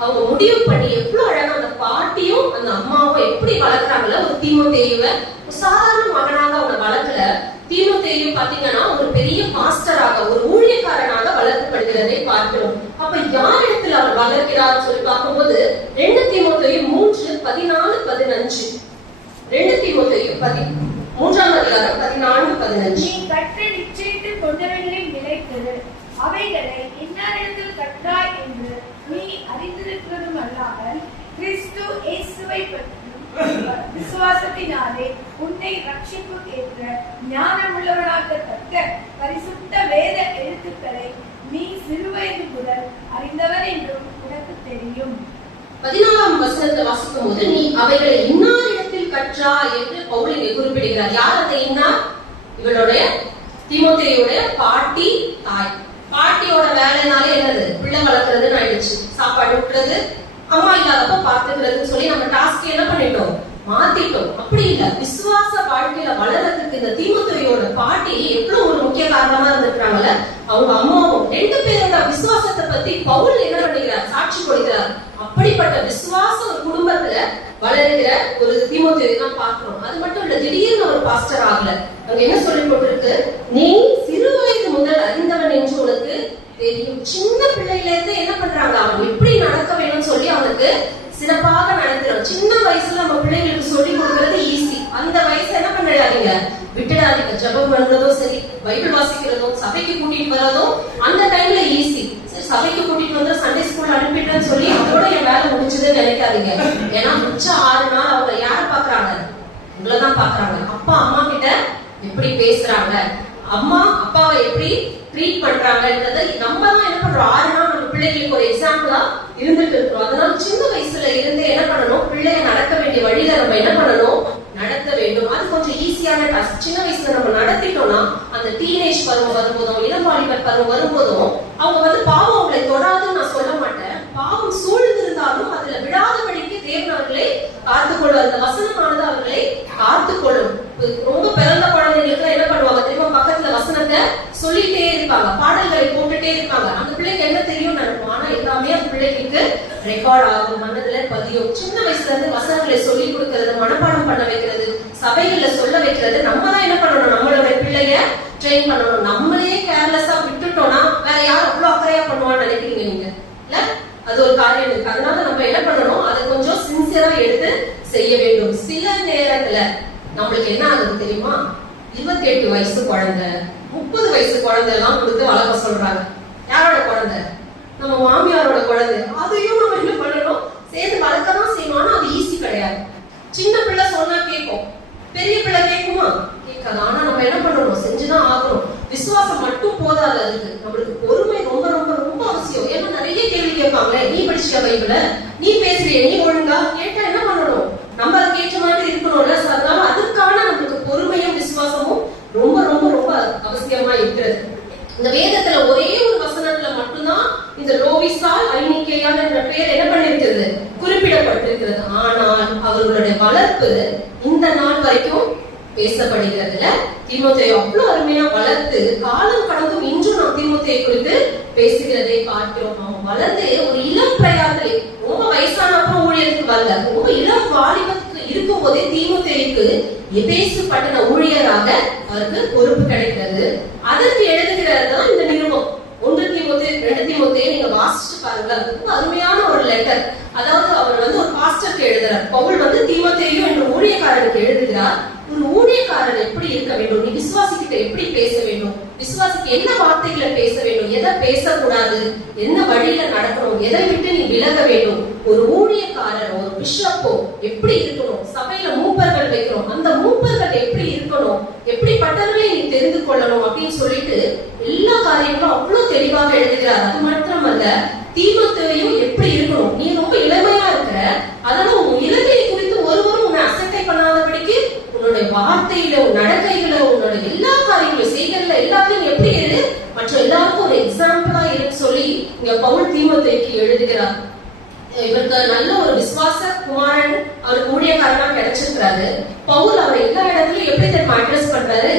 அவங்க முடிவு பண்ணி எவ்வளவு அழகா அந்த பாட்டியும் அந்த அம்மாவும் எப்படி வளர்க்குறாங்கல்ல ஒரு தீமோத்தேயுவை சாதாரண மகனாக அவங்க வளர்க்கல. தீமோத்தேயு பாத்தீங்கன்னா ஒரு பெரிய மாஸ்டராக ஒரு ஊழியக்காரனாக வளர்க்கப்படுகிறதை பார்க்கிறோம். அப்ப யார் இடத்துல அவர் வளர்க்கிறார் சொல்லி பார்க்கும்போது 2 தீமோத்தேயு 3:14-15 2 தீமோத்தேயு 3ஆம் அதிகாரம் 14-15. நீ கற்று நிச்சயித்துக் கொண்டவைகளில் நிலைத்திரு, அவைகளை இன்னாரிடத்தில் கற்றாய் என்று நீ அறிந்திருக்கிறதும் அல்லாமல் கிறிஸ்து இயேசுவை பற்றி விசுவாசத்தினாலே உன்னை ரட்சிப்புக்கு ஏற்ற ஞானமுள்ளவனாக்கத்தக்க பரிசுத்த வேத எழுத்துக்களை நீ சிறுவயது முதல் அறிந்தவர் என்றும் உனக்கு தெரியும். 14ஆம் வசனத்தை வாசிக்கும் போது நீ அவைகளை இன்னாரிடத்தில் கற்றா என்று பவுல் இங்கே குறிப்பிடுகிறார். யார் அந்த இன்னார்? இவளுடைய தீமோத்தேயுடைய பாட்டி, தாய். பாட்டியோட வேலைனாலே என்னது? பிள்ளை வளர்க்கறதுன்னு ஆயிடுச்சு. சாப்பாடு ஊட்டுறது, அம்மா இல்லாதப்ப பாத்துக்கிறதுன்னு சொல்லி நம்ம டாஸ்க் என்ன பண்ணிட்டோம்? மாத்திட்டோம். அப்படி இல்ல, விசுவாச வாழ்க்கையில வளர்றதுக்கு இந்த தீமோத்தேயுவோட பாட்டி எவ்வளவு ஒரு முக்கிய காரணமா இருந்திருக்காங்கல்ல. அவங்க அம்மாவும் 2 பேரோட விசுவாசத்தை பத்தி பவுல் என்ன பண்ணுகிறார்? சாட்சி கொடுக்கிறார். அப்படிப்பட்ட விசுவாச ஒரு குடும்பத்துல வளர்கிற ஒரு தீமோத்தேயுவை தான் பார்க்கிறோம். அது மட்டும் இல்ல, திடீர்னு ஒரு பாஸ்டர் ஆகல. அங்க என்ன சொல்லி போட்டிருக்கு? நீ சிறு வயது முதல் அறிந்தவன் என்று உனக்கு தெரியும். சின்ன பிள்ளையில இருந்து என்ன பண்றாங்க? அவன் எப்படி நடக்க வேணும்னு சொல்லி அவனுக்கு சிறப்பாக நடத்துறோம். சின்ன வயசுல நம்ம பிள்ளைகளுக்கு சொல்லி கொடுக்கறது ஈஸி. அந்த வயசு என்ன பண்ணிடாதீங்க, விட்டுடாதீங்க. ஜெபம் பண்றதும் சரி, பைபிள் வாசிக்கிறதும், சபைக்கு கூட்டிட்டு வர்றதும் அந்த டைம்ல ஈஸி. சரி, சபைக்கு கூட்டிட்டு வந்து சண்டே ஸ்கூல் அனுப்பிட்டேன்னு சொல்லி அதோட என் வேலை முடிச்சதுன்னு நினைக்காதீங்க. ஏன்னா மிச்சம் 6 நாள் அவங்க யார பாக்குறாங்க? உங்களதான் பாக்குறாங்க. அப்பா அம்மா கிட்ட எப்படி பேசுறாங்க, அம்மா அப்பாவை எப்படி ட்ரீட் பண்றாங்கன்றதை நம்ம தான் என்ன பண்றோம்? 6 நாள் நம்ம பிள்ளைகளுக்கு ஒரு எக்ஸாம்பிளா இருந்துட்டு இருக்கிறோம். அதனால சின்ன வயசுல இருந்தே என்ன பண்ணணும்? பிள்ளைய நடக்க வேண்டிய வழியில நம்ம என்ன பண்ணணும்? நடத்த வேண்டும். அது கொஞ்சம் ஈஸியான டாஸ்க். சின்ன வயசுல நம்ம நடத்திட்டோம்னா அந்த டீனேஜ் பருவம் வரும்போதும், இளம் வாலிபர் பருவம் வரும்போதும் அவங்க பாவம் அவங்களை தொடாதுன்னு நான் சொல்ல மாட்டேன். பாவம் சூழ்ந்திருந்தாலும் அதுல விடாதபடிக்கு தேவன் அவர்களை காத்துக்கொள்ளும். அந்த வசனமானது அவர்களை காத்துக்கொள்ளும். ரொம்ப பிறந்த குழந்தைங்களுக்கு என்ன பண்ணுவாங்க தெரியுமா? பக்கத்துல வசனத்தை சொல்லிட்டே இருப்பாங்க, பாடல்களை போட்டுட்டே இருப்பாங்க. அந்த பிள்ளைக்கு என்ன தெரியும் நினைப்போம். ஆனா எல்லாமே அந்த பிள்ளைகளுக்கு ரெக்கார்ட் ஆகும், மனதுல பதியும். சின்ன வயசுல இருந்து வசனங்களை சொல்லி கொடுக்கறது, மனப்பாடம் பண்ண வைக்கிறது, சபைகள்ல சொல்ல வைக்கிறது நம்ம தான் என்ன பண்ணணும்? நம்மளுடைய பிள்ளைய ட்ரெயின் பண்ணணும். நம்மளே கேர்லெஸ்ஸா விட்டுட்டோம்னா வேற யார் அவ்வளவு அக்கறையா பண்ணுவான்னு நினைக்கிறீங்க நீங்க? இல்ல, அது ஒரு காரியம் இருக்கு. அதனால நம்ம என்ன பண்ணணும்? அதை கொஞ்சம் சின்சியரா எடுத்து செய்ய வேண்டும். சில நேரத்துல நம்மளுக்கு என்ன ஆகுது தெரியுமா? 28 வயசு குழந்தை, 30 வயசு குழந்தை எல்லாம் கொடுத்து வளர்க்க சொல்றாங்க. யாரோட குழந்தை? நம்ம மாமியாரோட குழந்தை. அதையும் நம்ம என்ன பண்ணணும்? சேர்ந்து வளர்க்கதான் செய்யணும். ஆனா அது ஈஸி கிடையாது. சின்ன பிள்ளை சொன்னா கேட்கும், பெரிய பிள்ளை கேட்குமா? கேட்காது. ஆனா நம்ம என்ன பண்ணணும்? செஞ்சுதான் ஆகணும். விசுவாசம் மட்டும் போதாது, அதுக்கு நம்மளுக்கு பொறுமை ரொம்ப ரொம்ப ரொம்ப அவசியம். ஏன்னா நிறைய கேள்வி கேட்பாங்களே, நீ படிச்சியா பைபிள, நீ பேசுறிய, நீ ஒழுங்கா கேட்டா என்ன பண்ணணும்? நம்ம அதுக்கு ஏற்ற மாதிரி இருக்கணும்ல. அதனால அதுக்கான நம்மளுக்கு பொறுமையும் விசுவாசமும் ரொம்ப ரொம்ப ரொம்ப அவசியமா இருக்கிறது. இந்த வேதத்துல ஒரே ஒரு வசனத்துல மட்டும்தான் இந்த லோவிசால் ஐனிக்கேயால் என்ற பெயர் என்ன பண்ணிருக்கிறது? குறிப்பிடப்பட்டிருக்கிறது. ஆனால் அவர்களுடைய வளர்ப்பு இந்த நாள் வரைக்கும் பேசப்படுகிறதுல. தீமோத்தேயு அவ்வளவு அருமையா வளர்த்து காலம் கடந்தும் இன்றும் நாம் தீமோத்தேயு குறித்து பேசுகிறதை பார்க்கிறோம். அவன் வளர்ந்து ஒரு இளம் பிரயாத்திலே, ரொம்ப வயசான அப்புறம் ஊழியத்துக்கு வரல, ரொம்ப இளம் வாலிபத்துக்கு இருக்கும் போதே தீமோத்தேயுக்கு எபேசு பட்டண ஊழியராக அவருக்கு பொறுப்பு கிடைக்கிறது. அதற்கு எழுதுகிறதுதான் இந்த நிருபம். 1 தீமோத்தேயு 2 தீமோத்தேயு நீங்க வாசிச்சு பாருங்க. ரொம்ப அருமையான ஒரு லெட்டர். அதாவது அவர் ஒரு பாஸ்டருக்கு எழுதுறார். பவுல் தீமோத்தேயு என்ற ஊழியக்காரனுக்கு எழுதுகிறார். ஒரு ஊழியக்காரன் எப்படி இருக்க வேண்டும், நீ விசுவாசிக்கிட்ட எப்படி பேச வேண்டும், விசுவாசிக்கு என்ன வார்த்தைகளை பேச வேண்டும், எதை பேசக்கூடாது, என்ன வழியில நடக்கணும், எதை விட்டு நீ விலக வேண்டும், ஒரு ஊழியக்காரன் ஒரு பிஷப்போ எப்படி இருக்கணும், சபையில மூப்பர்கள் வைக்கிறோம், அந்த மூப்பர்கள் எப்படி இருக்கணும், எப்படிப்பட்டவர்களை நீ தெரிந்து கொள்ளணும் அப்படின்னு சொல்லிட்டு எல்லா காரியங்களும் அவ்வளவு தெளிவாக எழுதுகிறார். அது மட்டுமல்ல, தீமோத்தேயு எப்படி இருக்கணும், நீ ரொம்ப இளமையா இருக்கிற, அதனால உன் இளமையை குறித்து ஒருவரும் உன்னை அசட்டை பண்ணாதபடிக்கு உன்னுடைய வார்த்தையில, உன் நடக்கைகளை, உன்னோட எல்லா காரியங்களும் செய்கள்ல எல்லாத்தையும் எப்படி இரு, மற்ற எல்லாருக்கும் ஒரு எக்ஸாம்பிளா இருக்கு சொல்லி இங்க பவுல் தீமோத்தேயுக்கு எழுதுகிறார். இவருக்கு நல்ல ஒரு விசுவாச குமாரன் அவருக்கு ஊழியக்காரனா கிடைச்சிருக்கிறாரு. பவுல் அவர் எல்லா இடத்துலயும் எப்படி தெரியுமா அட்ரஸ் பண்றாரு?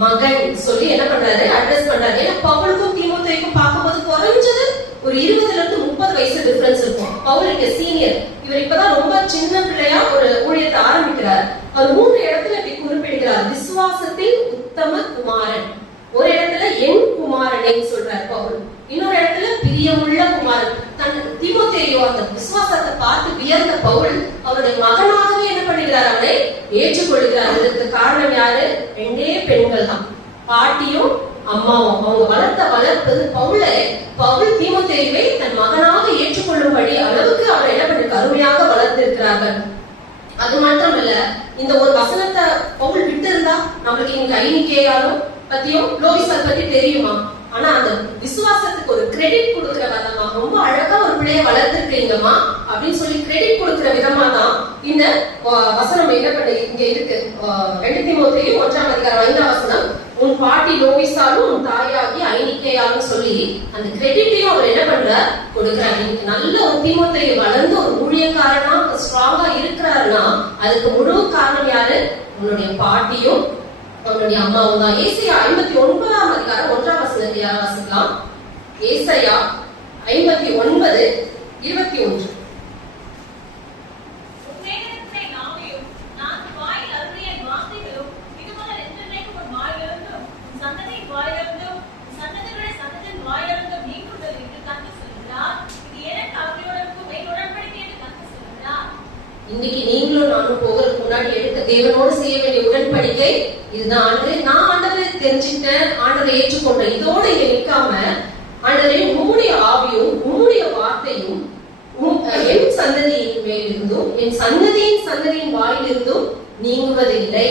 மகன் சொல்லி என்ன பண்றாரு, அட்ரஸ் பண்றாரு. ஏன்னா பவுலுக்கும் தீமோத்தேயுக்கும் பார்க்கும்போது குறைஞ்சது ஒரு 20 ல இருந்து 30 வயசு டிஃபரன்ஸ் இருக்கும். பவுல் இங்க சீனியர், இவர் இப்பதான் ரொம்ப சின்ன பிள்ளையா ஒரு ஊழியத்தை ஆரம்பிக்கிறார். அவர் 3 இடத்துல இப்படி குறிப்பிடுகிறார். விசுவாசத்தில் உத்தம குமாரன், ஒரு இடத்துல என் குமாரனை சொல்றார் பவுல், இன்னொரு இடத்துல பிரியமுள்ள குமாரன். தன் தீமோத்தேயு அந்த விசுவாசத்தை பார்த்து வியர்ந்த பவுல் அவருடைய மகனாகவே என்ன பண்ணுகிறார், அவரை ஏற்றுக்கொள்கிறார். இதற்கு காரணம் யாரு? 2 பெண்கள் தான், பாட்டியும் அம்மாவும். அவங்க வளர்த்த வளர்ப்பு பவுல் தீமோத்தேயுவை தன் மகனாக ஏற்றுக்கொள்ளும்படி அளவுக்கு அவர் என்ன பண்ணி அருமையாக வளர்த்திருக்கிறார்கள். அது மட்டுமல்ல, இந்த ஒரு வசனத்தை பவுல் விட்டு இருந்தா நம்மளுக்கு இன்னைக்கு ஐனிக்கேயாலும் பத்தியும் லோயிசால் பத்தி தெரியுமா? ஆனா அந்த விசுவாசத்துக்கு ஒரு கிரெடிட் கொடுக்கிற விதமா, ரொம்ப அழகா ஒரு பிள்ளைய வளர்த்திருக்கீங்கம்மா அப்படின்னு சொல்லி கிரெடிட் கொடுக்கிற விதமா தான் இந்த வசனம் என்ன பண்ண இங்க இருக்கு. 2 தீமோத்தேயு 1ஆம் அதிகாரம் 5ஆம் வசனம், உன் பாட்டி லோயிசாலும் உன் தாயாகி ஐனிக்கேயாலும் சொல்லி அந்த கிரெடிட்டையும் அவர் என்ன பண்ற கொடுக்கிறார். நல்ல ஒரு தீமோத்தேயு வளர்ந்து ஒரு ஊழியக்காரனா ஸ்ட்ராங்கா இருக்கிறாருன்னா அதுக்கு முழு காரணம் யாரு? உன்னுடைய பாட்டியும் அவனுடைய அம்மாவும் தான். ஏசாயா 59ஆம் அதிகாரம் 1ஆம் வசனத்தை யார் வாசிக்கலாம்? ஏசாயா 59:21. இன்னைக்கு நீங்களும் நானும் போகிறதுக்கு முன்னாடி எடுத்த தேவனோடு செய்ய வேண்டிய உடன்படிக்கை இதுதான். நான் ஆண்டவரை தெரிஞ்சுட்டேன், ஆண்டவரை ஏற்றுக்கொண்டேன், இதோட இங்க நிற்காம ஆண்டவரே உம்முடைய ஆவியும் உம்முடைய வார்த்தையும் என் சந்ததியின் மேலிருந்தும் என் சந்ததியின் வாயிலிருந்தும் நீங்குவதில்லை.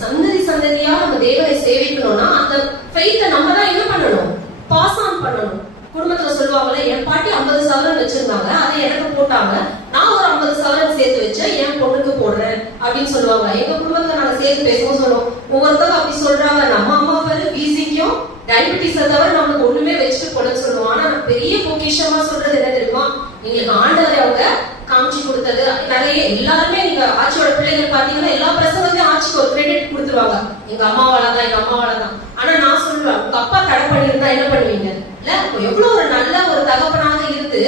சந்ததியா நம்ம தேவனை சேவிக்கணும்னா அந்த ஃபெய்த்தை நம்ம தான் என்ன பண்ணணும், பாஸ் ஆன் பண்ணணும். குடும்பத்துல சொல்லுவாங்கல்ல, என் பாட்டி 50 சவரன் வச்சிருந்தாங்க, அதை எனக்கு போட்டாங்க, நான் ஒரு 50 சவரன் சேர்த்து வச்சேன், என் பொண்ணுக்கு போடுறேன் அப்படின்னு சொல்லுவாங்க. எங்க குடும்பத்துல நாங்க சேர்த்து பேசுவோம் சொல்லுவோம். ஒவ்வொருத்தரும் அப்படி சொல்றாங்க. நம்ம அம்மா பேரு வீசிக்கும் டயபிட்டிஸ் தவிர நம்மளுக்கு ஒண்ணுமே வச்சுட்டு போட சொல்லுவோம். ஆனா பெரிய பொக்கிஷமா சொல்றது என்ன தெரியுமா? எங்களுக்கு ஆண்டவரை அவங்க காமிச்சு கொடுத்தது. நிறைய எல்லாருமே நீங்க ஆட்சியோட பிள்ளைகள் பாத்தீங்கன்னா எல்லா பிரசவத்தையும் ஆட்சிக்கு ஒரு கிரெடிட் கொடுத்துருவாங்க, எங்க அம்மாவாலதான் எங்க அம்மாவாலதான். ஆனா நான் சொல்லுவேன், உங்க அப்பா தடை பண்ணியிருந்தா என்ன பண்ணுவீங்க? இல்ல எவ்வளவு ஒரு நல்ல ஒரு தகப்பனாக இருந்து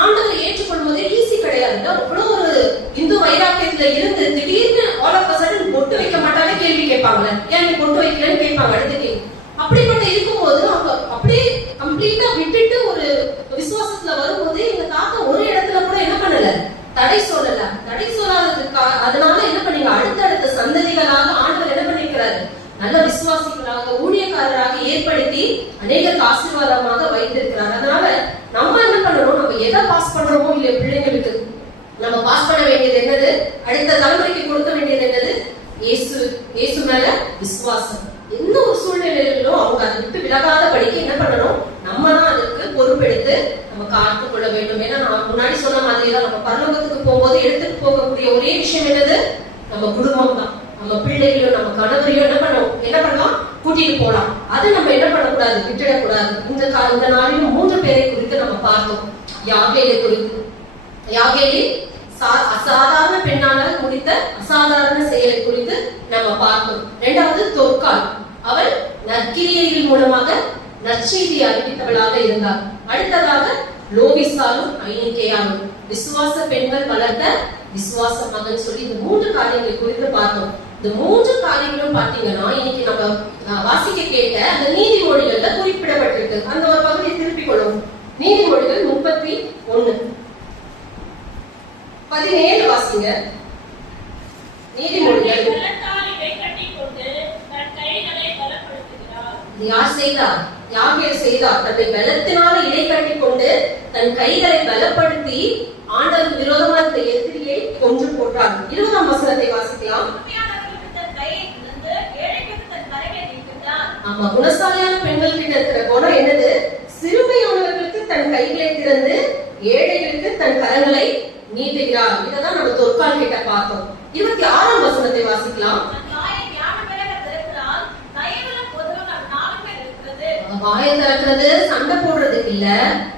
ஆண்டவரை ஏற்றுக்கொள்ளும் போது ஈஸி கிடையாது. அவ்வளவு ஒரு இந்து வைராக்கியத்துல இருந்து திடீர்னு ஆல் ஆஃப் அ சடன் பொட்டு வைக்க மாட்டாங்க, கேள்வி கேட்பாங்க, ஏன் நீ பொட்டு வைக்கிறேன்னு கேட்பாங்க அடுத்த கேள்வி. அப்படிப்பட்ட இருக்கும்போது அவங்க அப்படியே கம்ப்ளீட்டா விட்டுட்டு ஒரு விசுவாசத்துல வரும்போது எங்க தாத்தா ஒரு இடத்துல கூட என்ன பண்ணல, தடை சொல்லாததுக்கு அதனால என்ன பண்ணீங்க, அடுத்தடுத்த சந்ததிகளாக ஆண்டவர் என்ன பண்ணிருக்கிறாரு, நல்ல விசுவாசிகளாக ஊழியக்காரராக ஏற்படுத்தி அநேகருக்கு ஆசீர்வாதமாக வைத்திருக்கிறார். அதனால நம்ம என்ன பண்ணணும், நம்ம எதை பாஸ் பண்றோமோ இல்லையா பிள்ளைங்களுக்கு நம்ம பாஸ் பண்ண வேண்டியது என்னது, அடுத்த தலைமுறைக்கு கொடுக்க வேண்டியது என்னது, இயேசு மேல விசுவாசம். எந்த ஒரு சூழ்நிலையிலும் அவங்க அதை விட்டு விலகாத படிக்க என்ன பண்ணணும், நம்ம தான் அதுக்கு பொறுப்பெடுத்து நம்ம காத்து கொள்ள வேண்டும். ஏன்னா நான் முன்னாடி சொன்ன மாதிரிதான் நம்ம பரலோகத்துக்கு போகும்போது எடுத்துட்டு போகக்கூடிய ஒரே விஷயம் என்னது, நம்ம குடும்பம் தான். நம்ம பிள்ளைகளோ நம்ம கணவரையோ என்ன பண்ணலாம், கூட்டிட்டு போலாம். அதை நம்ம என்ன பண்ணக்கூடாது, விட்டுடக்கூடாது. இந்த நாளிலும் 3 பேரை குறித்து நம்ம பார்த்தோம். யாகேலை குறித்து, யாகேலி அசாதாரண பெண்ணால முடித்த அசாதாரண செயலை குறித்து நம்ம பார்த்தோம். 2வது தொற்கால், அவள் நற்கிரியைகள் மூலமாக நற்செய்தி அறிவித்தவளாக இருந்தார். அடுத்ததாக லோவிசாலும் ஐனிக்கேயாலும் விசுவாச பெண்கள் வளர்த்த விசுவாச மகன் சொல்லி இந்த 3 காரியங்களை குறித்து பார்த்தோம். இந்த 3 காரியங்களும் பாத்தீங்கன்னா இன்னைக்கு நம்ம வாசிக்க கேட்ட அந்த நீதிமொழிகள்ல குறிப்பிடப்பட்டிருக்கு. அந்த ஒரு பகுதியை திருப்பிக் கொள்ளும். நீதிமொழிகள் 31:17 வாசிங்க. நீதிமொழிகள் யார் செய்தார்? யாகேல் செய்தார். தன்னை பலத்தினால இடை கட்டி கொண்டு தன் கைகளை பலப்படுத்தி ஆண்டவருக்கு விரோதமான இந்த எதிரியை கொன்று போட்டார். 20ஆம் வசனத்தை வாசிக்கலாம். ஆமா, குணசாலியான பெண்கள் கிட்ட இருக்கிற குணம் என்னது, சிறுமையானவர்களுக்கு தன் கைகளை திறந்து ஏழைகளுக்கு தன் கரங்களை நீட்டுகிறார். இததான் நம்ம தொற்கால் கிட்ட பார்த்தோம். 26ஆம் வசனத்தை வாசிக்கலாம். வாயை திறக்கிறது சண்டை போடுறதுக்கு இல்ல,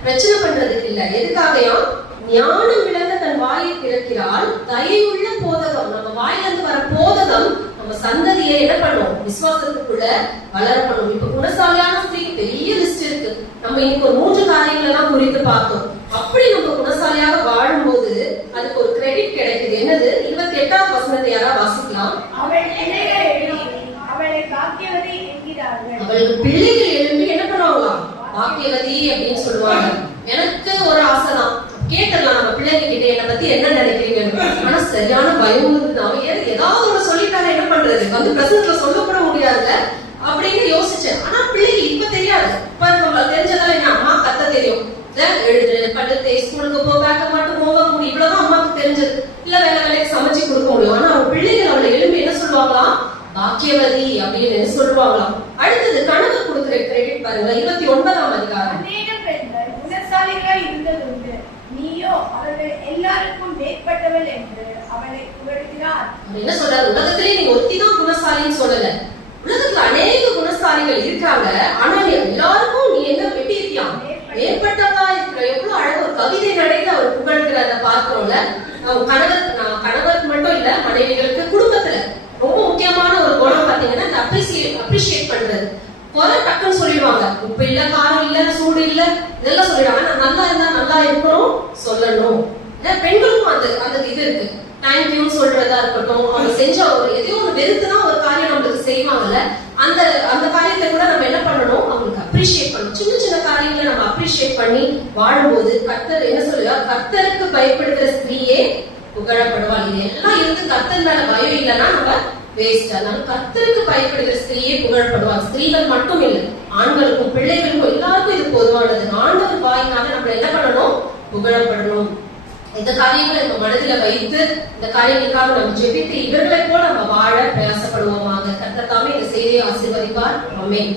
பிரச்சனை பண்றதுக்கு இல்ல. எதுக்காகையும் ஞானம் விளங்க தன் வாயை திறக்கிறாள். தயையுள்ள போதகம், நம்ம வாயிலிருந்து வர போதகம் நம்ம நம்ம சந்ததியை என்ன பண்ணும், விசுவாசத்துக்குள்ள வளர பண்ணும். இப்ப குணசாலியான ஸ்திரீக்கு பெரிய லிஸ்ட் இருக்கு. நம்ம இன்னைக்கு ஒரு 3 காரியங்களை தான் குறித்து பார்த்தோம். அப்படி நம்ம குணசாலியாக வாழும்போது அதுக்கு ஒரு கிரெடிட் கிடைக்குது. என்னது? 28வது வசனத்தை யாராவது வாசிக்கலாம். அவள் பிள்ளைகள் எழுப்பி அவளை பாக்கியவதி என்கிறார்கள். அவளுக்கு பிள்ளைகள் எழுப்பி என்ன பண்ணுவாங்களாம்? பாக்கியவதி அப்படின்னு சொல்லுவாங்க. எனக்கு ஒரு ஆசைதான், கேட்டலாம் நம்ம பிள்ளைங்க கிட்ட என்ன பத்தி என்ன நினைக்கிறீங்க. ஆனா சரியான பயம் ஏதாவது ஒரு சொல்லிட்டாங்க, என்ன பண்றது, வந்து பிரசன்ட்ல சொல்லக்கூட முடியாது அப்படின்னு யோசிச்சேன். ஆனா பிள்ளைங்க இப்ப தெரியாது. இப்ப நம்மளுக்கு தெரிஞ்சதெல்லாம் என்ன, அம்மா கத்த தெரியும், எழுது படுத்து ஸ்கூலுக்கு போ, பேக்க மட்டும் போக முடியும், இவ்வளவுதான் அம்மாவுக்கு தெரிஞ்சது. இல்ல வேலைக்கு சமைச்சு கொடுக்க முடியும். ஆனா அவங்க பிள்ளைகள் அவளை எழுப்பி என்ன சொல்லுவாங்களாம்? பாக்கியவதி அப்படின்னு சொல்லுவாங்களாம். அடுத்தது கணவர் கொடுக்கிற கிரெடிட் பாருங்க, 29ஆம் அதிகாரம். அநேக பெண்கள் குணசாலிகளாய் இருந்ததுண்டு, நீயோ அவர்கள் எல்லாருக்கும் மேற்பட்டவள் என்று அவளை புகழ்கிறார். என்ன சொல்றாரு? உலகத்திலே நீ ஒருத்திதான் குணசாலின்னு சொல்லல, உலகத்துல அநேக குணசாலிகள் இருக்காங்க. ஆனா எல்லாருக்கும் நீ என்ன எப்படி இருக்கியா? மேற்பட்டவளா இருக்கிற. எவ்வளவு அழகு ஒரு கவிதை நடையில அவர் புகழ்கிறத பார்க்கிறோம்ல. கணவருக்கு மட்டும் இல்ல, மனைவிகளுக்கு, குடும்பத்துல ரொம்ப முக்கியமான ஒரு குணம் பாத்தீங்கன்னா அப்ரிஷியேட் பண்றது. குறை டக்குன்னு சொல்லிடுவாங்க, உப்பு இல்ல, காரம் இல்ல, சூடு இல்ல, இதெல்லாம் சொல்லிடுவாங்க. நான் நல்லா இருந்தா நல்லா இருக்கணும் சொல்லணும். பெண்களுக்கும் அந்த இது இருக்கு. தேங்க்யூ சொல்றதா இருக்கட்டும், அவங்க செஞ்ச ஒரு எதையோ ஒரு வெறுத்துனா ஒரு காரியம் நம்மளுக்கு செய்வாங்கல்ல, அந்த காரியத்தை கூட நம்ம என்ன பண்ணணும், அவங்களுக்கு அப்ரிஷியேட் பண்ணணும். சின்ன சின்ன காரியங்களை நம்ம அப்ரிஷியேட் பண்ணி வாழும்போது கர்த்தர் என்ன சொல்லுவா, கர்த்தருக்கு பயப்படுகிற ஸ்திரீயே புகழப்படுவாள். இது எல்லாம் இருந்து கர்த்தர் மேல பயம் இல்லைன்னா நம்ம வேஸ்ட். அதனால கர்த்தருக்கு பயப்படுகிற ஸ்திரீயே புகழப்படுவாள். ஸ்திரீகள் மட்டும் இல்லை, ஆண்களுக்கும் பிள்ளைகளுக்கும் எல்லாருக்கும் இது பொதுவானது. ஆண்டவர் வாயினால நம்ம என்ன பண்ணணும், புகழப்படணும். இந்த காரியங்களை நம்ம மனதில் வைத்து இந்த காரியங்களுக்காக நம்ம ஜெபித்து இவர்களை போல நம்ம வாழ பிரயாசப்படுவோமாக. கர்த்தர் தாமே இந்த செய்தியை ஆசீர்வதிப்பார். ஆமென்.